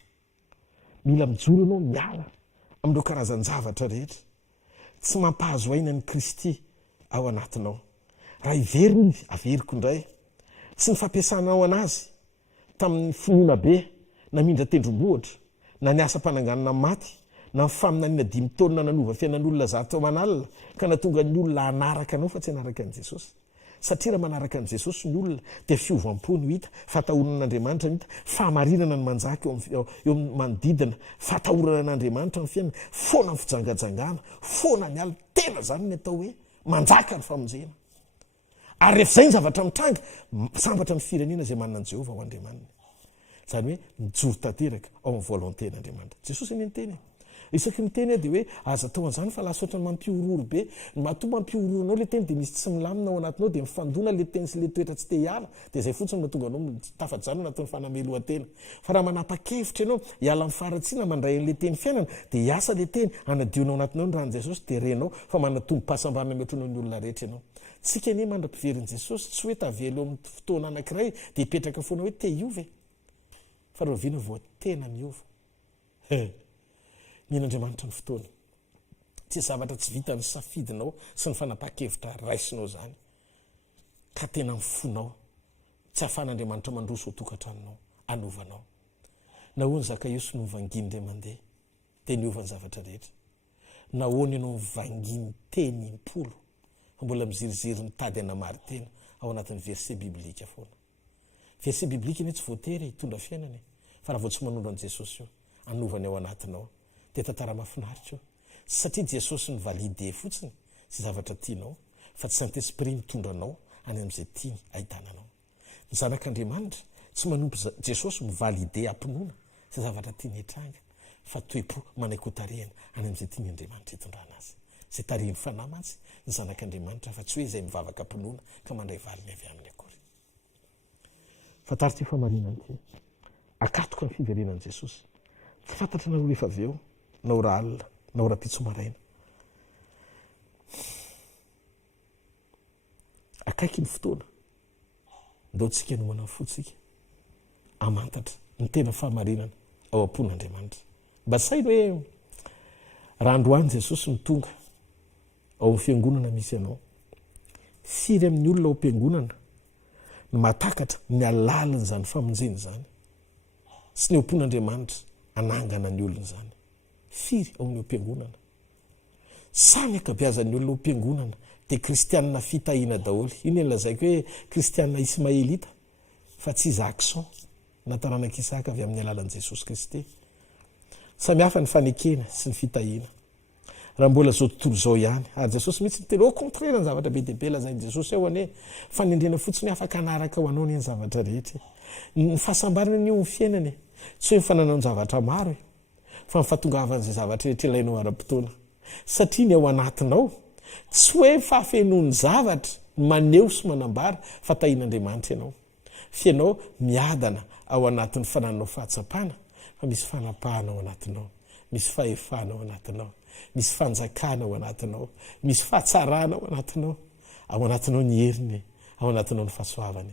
mila mijoro ianao miala amin'ireo karazan-javatra rehetra, tsy mampahazo aina ny Kristy ao anatinao. Raha iveriny izy averiko indray, tsy ny fampiasanao anazy tamin'ny finoana be na mindra tendrombohitra na ny asa-pananganana maty na ny faminaniana 5 taona nanova fiainan'olona zato manalina ka natonga ny olona hanaraka anao fa tsy hanaraka an'i Jesosy. Satria raha manaraka an'i Jesosy ny olona dia fiovampo no hita, fatahoran'Andriamanitra no hita, fahamarinana ny manjaka eo amin'ny manodidina, fatahorana an'Andriamanitra ny fiainana, foana ny fijangajangana, foana ny alina, tena zany ny atao hoe manjaka ny famonjena. Ary rehefa izay ny zavatra mitranga, sambatra amin'ny firenena izay manana an'i Jehovah ho Andriamanina. Zany hoe mijoro tanteraka ao amin'ny volontén'Andriamanitra. Jesosy ny teny. Isaky ny teny dia hoe aza tao an'izany fa lasa ohatran'ny mampiororo be, mahatonga mampiororonao ilay teny dia misy tsy milamina ao anatinao dia mifandona ilay teny sy ilay toetra tsy te hiala dia izay fotsiny mahatonga anao tafajanona anatin'ny fanamelohan-tena. Fa raha manapa-kevitra ianao hiala amin'ny faratsiana mandray an'ilay teny fiainana dia hiasa ilay teny hanadionao anatinao ny rahan'i Jesosy dia renao fa manatombo-pahasambarana mihoatranao ny olona rehetra ianao. Tsika anie mandra-piveriny Jesosy tsy hoe tavelo amin'ny fotoana anankiray dia hipetraka foana hoe te hiova fa raha viana vao tena miova. Ny Andriamanitra ny fotoana tsy zavatra tsy vita ny safidinao sy ny fanapa-kevitra raisinao zany ka tena mifonao tsy ahafahan'Andriamanitra mandroso ho tokantranonao anovanao. Nahoany Zakaeus no mivanginy dia mandeha dia niova ny zavatra rehetra. Nahoany ianao mivanginy teny impolo fa mbola miziriziry mitady anamary tena ao anatin'ny verset biblika foana. Verset biblika iny tsy voatery hitondra fiainana fa raha vao tsy manondro an' Jesosy io anovany ao anatinao dia tantara mahafinaritra io satria Jesosy ny valide fotsiny sy zavatra tianao fa tsy Saint-Esprit mitondra anao any amin'izay tiany ahitananao. Ny zanak'Andriamanitra tsy manompo Jesosy mivalide ampinoana sy zavatra tiany hitranga fa toe-po manaikotarehana any amin'izay tiany Andriamanitra hitondrana azy. Izay tarihiny fanahy mantsy ny zanak'Andriamanitra fa tsy hoe izay mivavaka ampinoana ka mandray valiny avy amin'ny akory. Fantaritra io famarinana ity akatoka ny fiverenan'i Jesosy. Tsy fantatra nareo rehefa avy eo na ora alina na ora pitso maraina. Akaiky ny fotoana ndao tsika nomana ny fotsika amantatra ny tena fahamarinana ao am-pon'Andriamanitra. Mba saina hoe raha androany Jesosy ny tonga ao amin'ny fiangonana misy ianao, firy amin'ny olona ao am-piangonana no mahatakatra ny alaliny zany famonjeny zany sy ny ao am-pon'Andriamanitra anangana ny olona zany. Firy ao amin'ny am-piangonana. Samy akabeazan'ny olona ao am-piangonana dia kristianina fitahiana daholo. Iny ny lazaiko hoe kristianina ismaelita fa tsy Jackson na taranaka Isaka avy amin'ny alalan'i Jesosy Kristy. Samy hafa ny fanekena sy ny fitahiana. Raha mbola zao tontolo zao ihany ary Jesosy mihitsy tena au contraire ny zavatra be dehibe lazain'i Jesosy ao ane fanendrena fotsiny afaka hanaraka ao anao ny zavatra rehetra. Ny fahasambarana ny eo amin'ny fiainana tsy hoe mifanana ny zavatra maro fa mifahatongavan'izay zavatra rehetra ilainao ara-potoana satria ny ao anatinao tsy hoe fahafenoan'ny zavatra maneho sy manambara fa tahian'Andriamanitra ianao. Fianao miadana ao anatin'ny fananao fahatsapana fa misy fanapahana ao anatinao, misy fahefana ao anatinao, misy fanjakana ao anatinao, misy fahatsarana ao anatinao ny heriny, ao anatinao ny fahasoavany,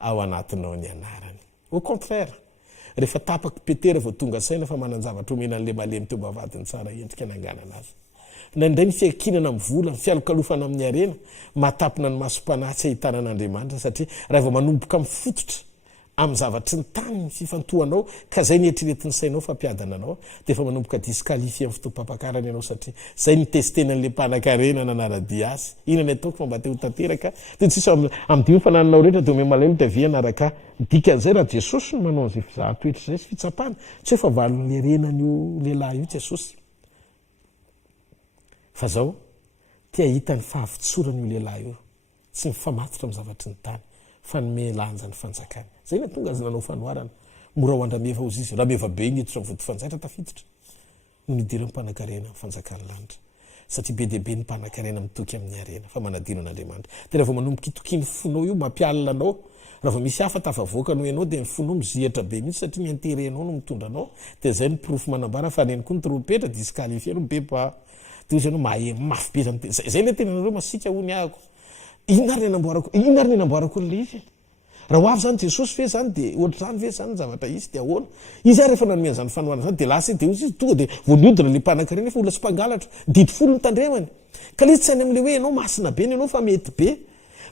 ao anatinao ny anarany. Au contraire, rehefa tapaky petera vao tonga saina fa manan-javatra omena an'ilay malemy teo bavadiny tsara endrika nanganana azy. Nandray ny fiankinana amin'ny vola, ny fialokalofana amin'ny arena, matapina ny masom-panahy ahitana an'Andriamanitra satria raha vao manomboka mifototra amin'ny zavatry ny tany ny fifantohanao ka zay ny eritreretin'ny sainao fampiadana anao dia efa manomboka disqualifie amin'ny fotoam-pampakarany ianao satria zay ny testena n'ilay mpanan-karena nanaradia azy. Ina ny ataoko fa mba te ho tanteraka dia tsisy amin'ny dimy fanananao rehetra dia ome malemy tavia naraka dikan'izay raha Jesosy no manao an'izay fizahan-toetra izay sy fitsapana tsy hoe fa valon'le renan'io lehilahy io Jesosy fa zao tia hita ny fahavitsoran'io lehilahy io tsy mifamatotra amin'ny zavatry ny tany fa nome lanja ny fanjakany. Zay ny tonga azy nanao fanoharana mora ho andrameva ozy izy raha meva be niditra votofanjaitra tafiditra no nidiriny mpanan-karena fanjakany lanitra satria be deabe ny mpanan-karena mitoky amin'ny arena fa manadino an'andriamanitra de raha vao manomboka itokiany fonao io mampialina anao raha vao misy hafa tafavoakano ianao de ny fonao mizihatra be mihitsy satria mianterenao no mitondranao de zay ny profo manambara fa neny koa ny trompetra disqualifie no beba de izy anao mafy be zany zay le tenanareo masika hony ahako inona ary ny anamboarako le izy raha ho avy zany jesosy ve zany de ohatra zany ve zany zavatra izy de ahoana izy ary rehefa nanomena zany fanoana zany de lasa de izy tonga de voalodina le mpanan-karena fa olona sy mpangalatra dity folo ny tandremany ka le tsy hainy am'le hoe ianao masina be ny anao fa mety be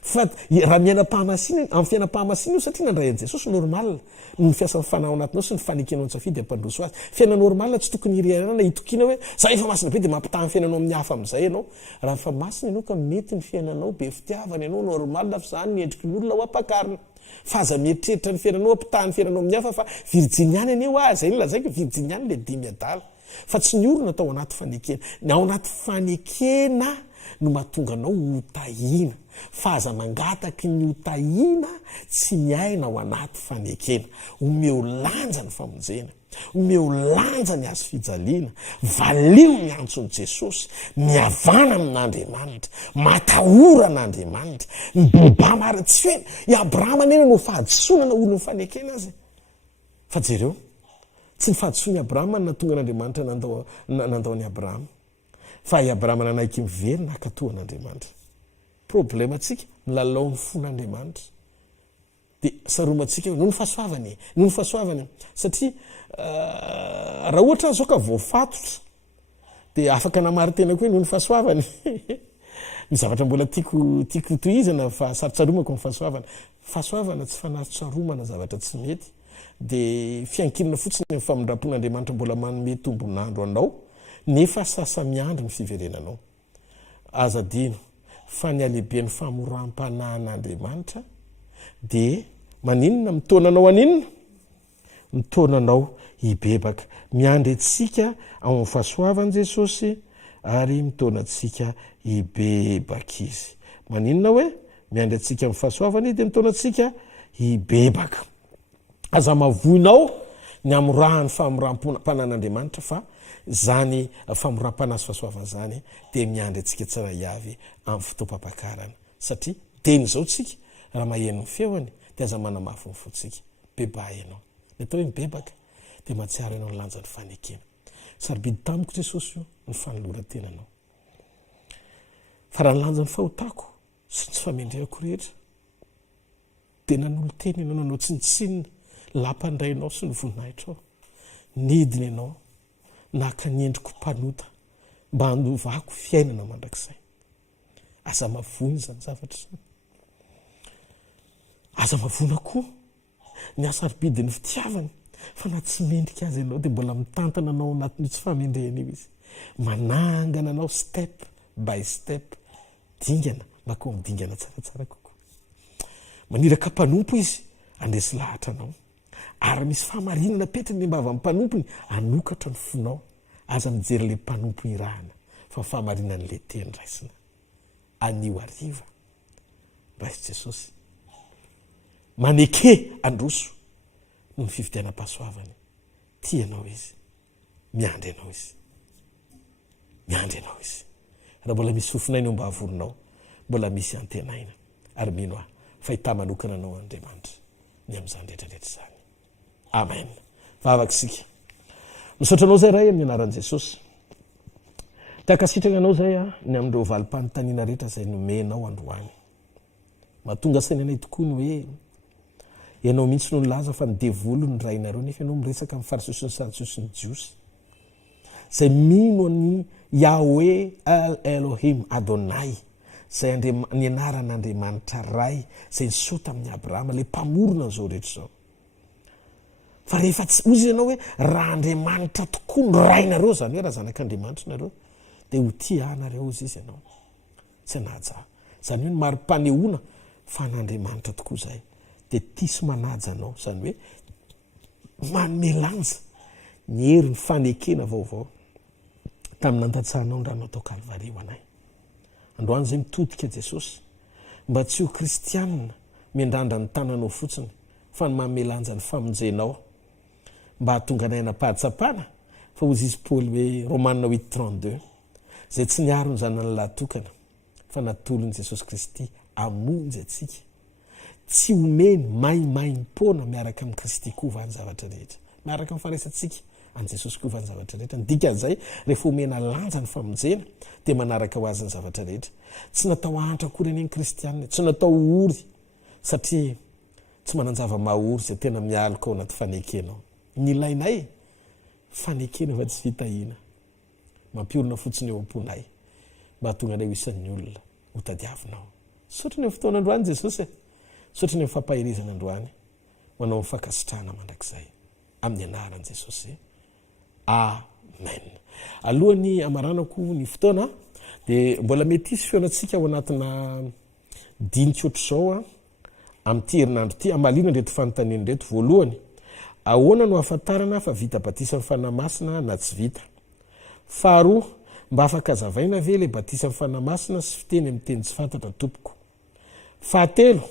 fa raha miainam-pahamasina amin'ny fiainam-pahamasina io satria nandray an' jesosy normal ny fiasan'ny fanao anatinao sy ny fanekenao an-tsafidy ampandroso azy fiaina normal tsy tokony ireana itokiana hoe za efa masina be de mampitaha ny fiainanao amin'ny hafa amin'izay ianao raha fa masina ianao ka mety ny fiainanao be fitiavana ianao normal fa zany niendriky ny olona ho ampakarina fa aza mieritreritra ny fiainanao ampitaha ny fiainanao amin'ny hafa fa virjiniany aneo zay ny lazaiko virjiniany le dimy adala fa tsy ny orona atao anaty fanekena ny ao anaty fanekena no mahatonga anao hotahina fa aza mangataky ny hotahina tsy miaina ao anaty fanekena omeo lanja ny famonjena omeo lanja ny azo fijaliana valeo miantsony jesosy miavana amin'andriamanitra matahora an'andriamanitra miboba mary tsy hoe i abrahama nena no fahadisonana olo ny fanekena azy fa jereo tsy ny fahadisoany abrahama natonga an'andriamanitra nandao ny abrahama fa i abrahama nanaiky mivery nakatoa an'andriamanitra problema atsika milalao ny fon'andriamanitra de saromantsika hoe noho ny fahasoavany satria raha ohatra zao ka voafatotra de afaka namary tena koa hoe noho ny fahasoavany ny zavatra mbola tiako tohizana fa sarotsaromako ny fahasoavana tsy fanarotsaromana zavatra tsy mety de fiankinana fotsiny ny famindrapon'andriamanitra mbola manome tombonandro anao nefa sasamiandro ny fiverenanao azadino fa ny alehibe ny famoram-panahan'andriamanitra de maninona mitonanao aninona mitonanao hibebaka miandry atsika ao amin'ny fahasoavan' jesosy ary mitonantsika hibebaka izy maninona hoe miandry atsika amin'ny fahasoavany izy de mitonantsika hibebaka aza mavoinao ny amorahany famoram-panan'andriamanitra fa zany famoram-panazy fahasoavana zany de miandry atsika tsara iavy amin'ny fotoam-pampakarana satria teny zao tsika raha mahenony feoany de aza manamafy ny fotsika beba ianao ny atao hoe mibebaka de mahatsiaro ianao ny lanjany fanekena sarobidy tamiko jesosy io ny fanoloran-tenanao fa raha ny lanjany fahotako sy tsy famendrehako rehetra de nanolo teny ianao nanao tsinitsinina lampandrainao sy ny voninahitra ao nidiny ianao naka niendriko mpanota mba hanovako fiainana mandrakizay aza mavoiny zany zavatra zany aza mavoina koa ny asarobidiny fitiavany fa na tsy mendrika azy ianao de mbola mitantana anao anatin'io tsy famendrehana io izy manangana anao step by step dingana mako midingana tsaratsara kokoa maniraka mpanompo izy andresy lahatra anao ary misy fahamarinana petrany le mba avy amin'ny mpanompony anokatra ny fonao aza mijery le mpanompo irahana fa fahamarinan'le teny raisina anio ariva raisy jesosy maneke androso no ny fividianam-pahasoavany tianao izy miandry anao izy raha mbola misy fofinaina eo mba havoronao mbola misy antenaina ary mino aho fa hita manokana anao andriamanitra ny amin'izany rehetrarehetra zany amen vavaka isika misaotranao zay ray amin'ny anaran'i jesosy takasitrana anao zay a ny amin'ireo valim-panontaniana rehetra zay nomenao androany mahatonga saina anay tokoa ny hoe ianao mihitsy no nilaza fa nidevolo ny rainareo nefa ianao miresaka amin'ny farisosy ny sadosy ny jiosy zay mino ny Yahweh El Elohim Adonai zay ny anaran'andriamanitra ray zay nisota amin'ny Abrahama le mpamorona an'izao rehetra zao fa rehefa tsy ozy ianao hoe raha andriamanitra tokoa ny rainareo zany hoe raha zanak'andriamanitra nareo de ho tia anareo izy izy ianao tsy anaja zany hoe ny maro-panehoana fa n'andriamanitra tokoa zay de tia sy manaja anao zany hoe manome lanja ny hery ny fanekena vaovao tamin'nandatsahanao ny ranao atao kalvario anay androany zay mitodika jesosy mba tsy ho kristianina miandrandra ny tananao fotsiny fa ny manome lanja ny famonjenao mba hatonga naina-pahatsapana fa ozy izy paoly hoe romanina 8:32 zay tsy niarony zanany lahtokana fa natolony jesosy kristy amonjy atsika tsy omeny maimaim-pona miaraka amin'ny kristy kova ny zavatra rehetra miaraka mifandraisantsika an jesosy kova ny zavatra rehetra ndikan'izay rehefa omena lanja ny famonjena dia manaraka ho azy ny zavatra rehetra tsy natao ahantra akory aneny kristianina tsy natao ory satria tsy mananjava mahory zay tena mialoka ao anaty fanekenao ny ilainay fanekena fa tsy vitahina mampiorona fotsiny eo am-ponay mba hatonga anay ho isan'ny olona ho tadiavinao sotrany amin'ny fotoanandroany jesosy sotrany amin'ny fampahirizana androany manao amin'ny fankasitrahana mandrakizay amin'ny anaran'i jesosy amen. Alohan'ny amaranako ny fotoana dia mbola mety isy feonantsika ao anatina dinika ohatr'izao amin'ity herinandro ity amalina ndreto fanontaniana reto voalohany ahoana no hafantarana fa vita batisa amin'ny fanahy masina na tsy vita. Faharoa mba afaka hazavaina ve ilay batisa amin'ny fanahy masina sy fiteny amin'ny teny tsy fantatra tompoko. Fahatelo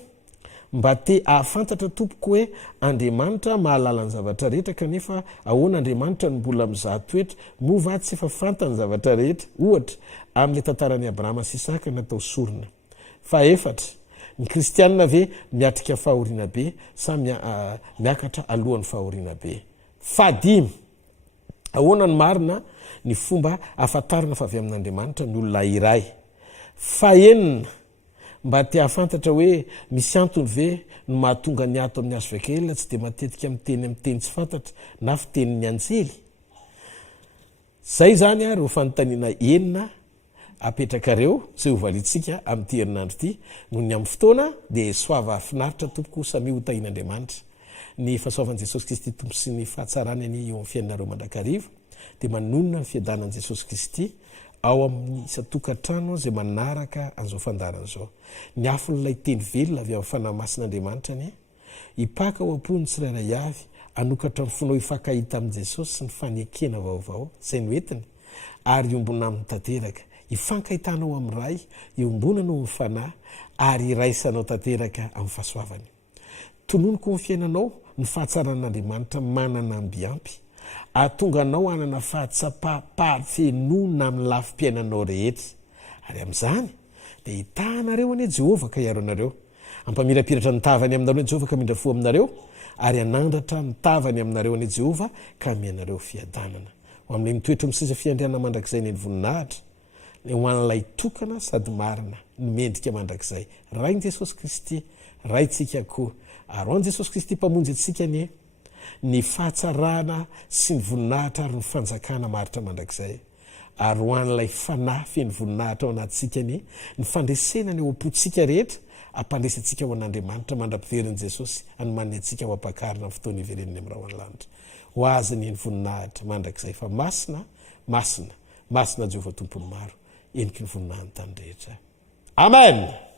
mba te ahafantatra tompoko hoe Andriamanitra mahalala ny zavatra rehetra kanefa ahoana Andriamanitra no mbola mizaha toetra mova tsy efa fantany zavatra rehetra ohatra amin'ilay tantaran'i Abrahama sy Isaka natao sorona. Fahaefatra ny kristianina ve miatrika fahoriana be sa miakatra alohan'ny fahoriana be. Fahadimy ahoana ny marina ny fomba ahafantarana fa avy amin'Andriamanitra ny olona iray. Fahenina mba te hahafantatra hoe misy antony ve no mahatonga ny ato amin'ny hazo vakelina tsy dia matetika amin'ny teny tsy fantatra na fitenin'ny anjely. Zay zany reo fanontaniana enina apetrakareo zay hovalitsika amin'ity herinandro ity no ny amin'ny fotoana dia soava finaritra tompoko samy hotahin'Andriamanitra ny fahasoavan'i Jesosy Kristy tompo sy ny fahatsarany any eo amin'ny fiainareo mandrakariva dia manonona ny fiadanan'i Jesosy Kristy ao amin'ny isa-tokantrano zay manaraka an'izao fandarana izao. Ny afon'ilay teny velona avy amin'ny fanahy masin'Andriamanitra any hipaka ao am-pony tsirairay avy anokatra ny fonao hifankahita amin'i Jesosy sy ny fanekena vaovao zay no entiny ary iombona amin'ny tanteraka hifankahitanao amin'ny ray iombonanao amin'ny fanahy ary iraisanao tanteraka amin'ny fahasoavany. Tononoko amin'ny fiainanao ny fahatsaran'Andriamanitra manana ambiampy ahatonga anao hanana fahatsapa-pahafenona amin'ny lafim-piainanao rehetra ary amin'izany dia hitahanareo anie Jehovah ka hiaro anareo ampamirapiratra ny tavany aminareo Jehovah ka mindra fo aminareo ary anandratra ny tavany aminareo anie Jehovah ka mianareo fiadanana ho amin'ilay mitoetra misisa fiandriana mandrakizay ny voninahitra ho an'ilay tokana sady marina ny mendrika mandrakizay rain'i Jesosy Kristy raintsika koa ary ho an'i Jesosy Kristy mpamonjy antsika anie ny fahatsarana sy ny voninahitra ary ny fanjakana maritra mandrakizay ary ho an'ilay fanahy feny voninahitra ao anatsika anie ny fandresena ny eo am-potsika rehetra ampandresantsika ho an'Andriamanitra mandra-piverin'i Jesosy anomaniny antsika ho ampakarina amin'ny fotoana ivereniny amin'ny raha ho an-lanitra ho azy ny voninahitra mandrakizay fa masina Jehovah tompony maro eniky ny voninahiny tany rehetra. Amen.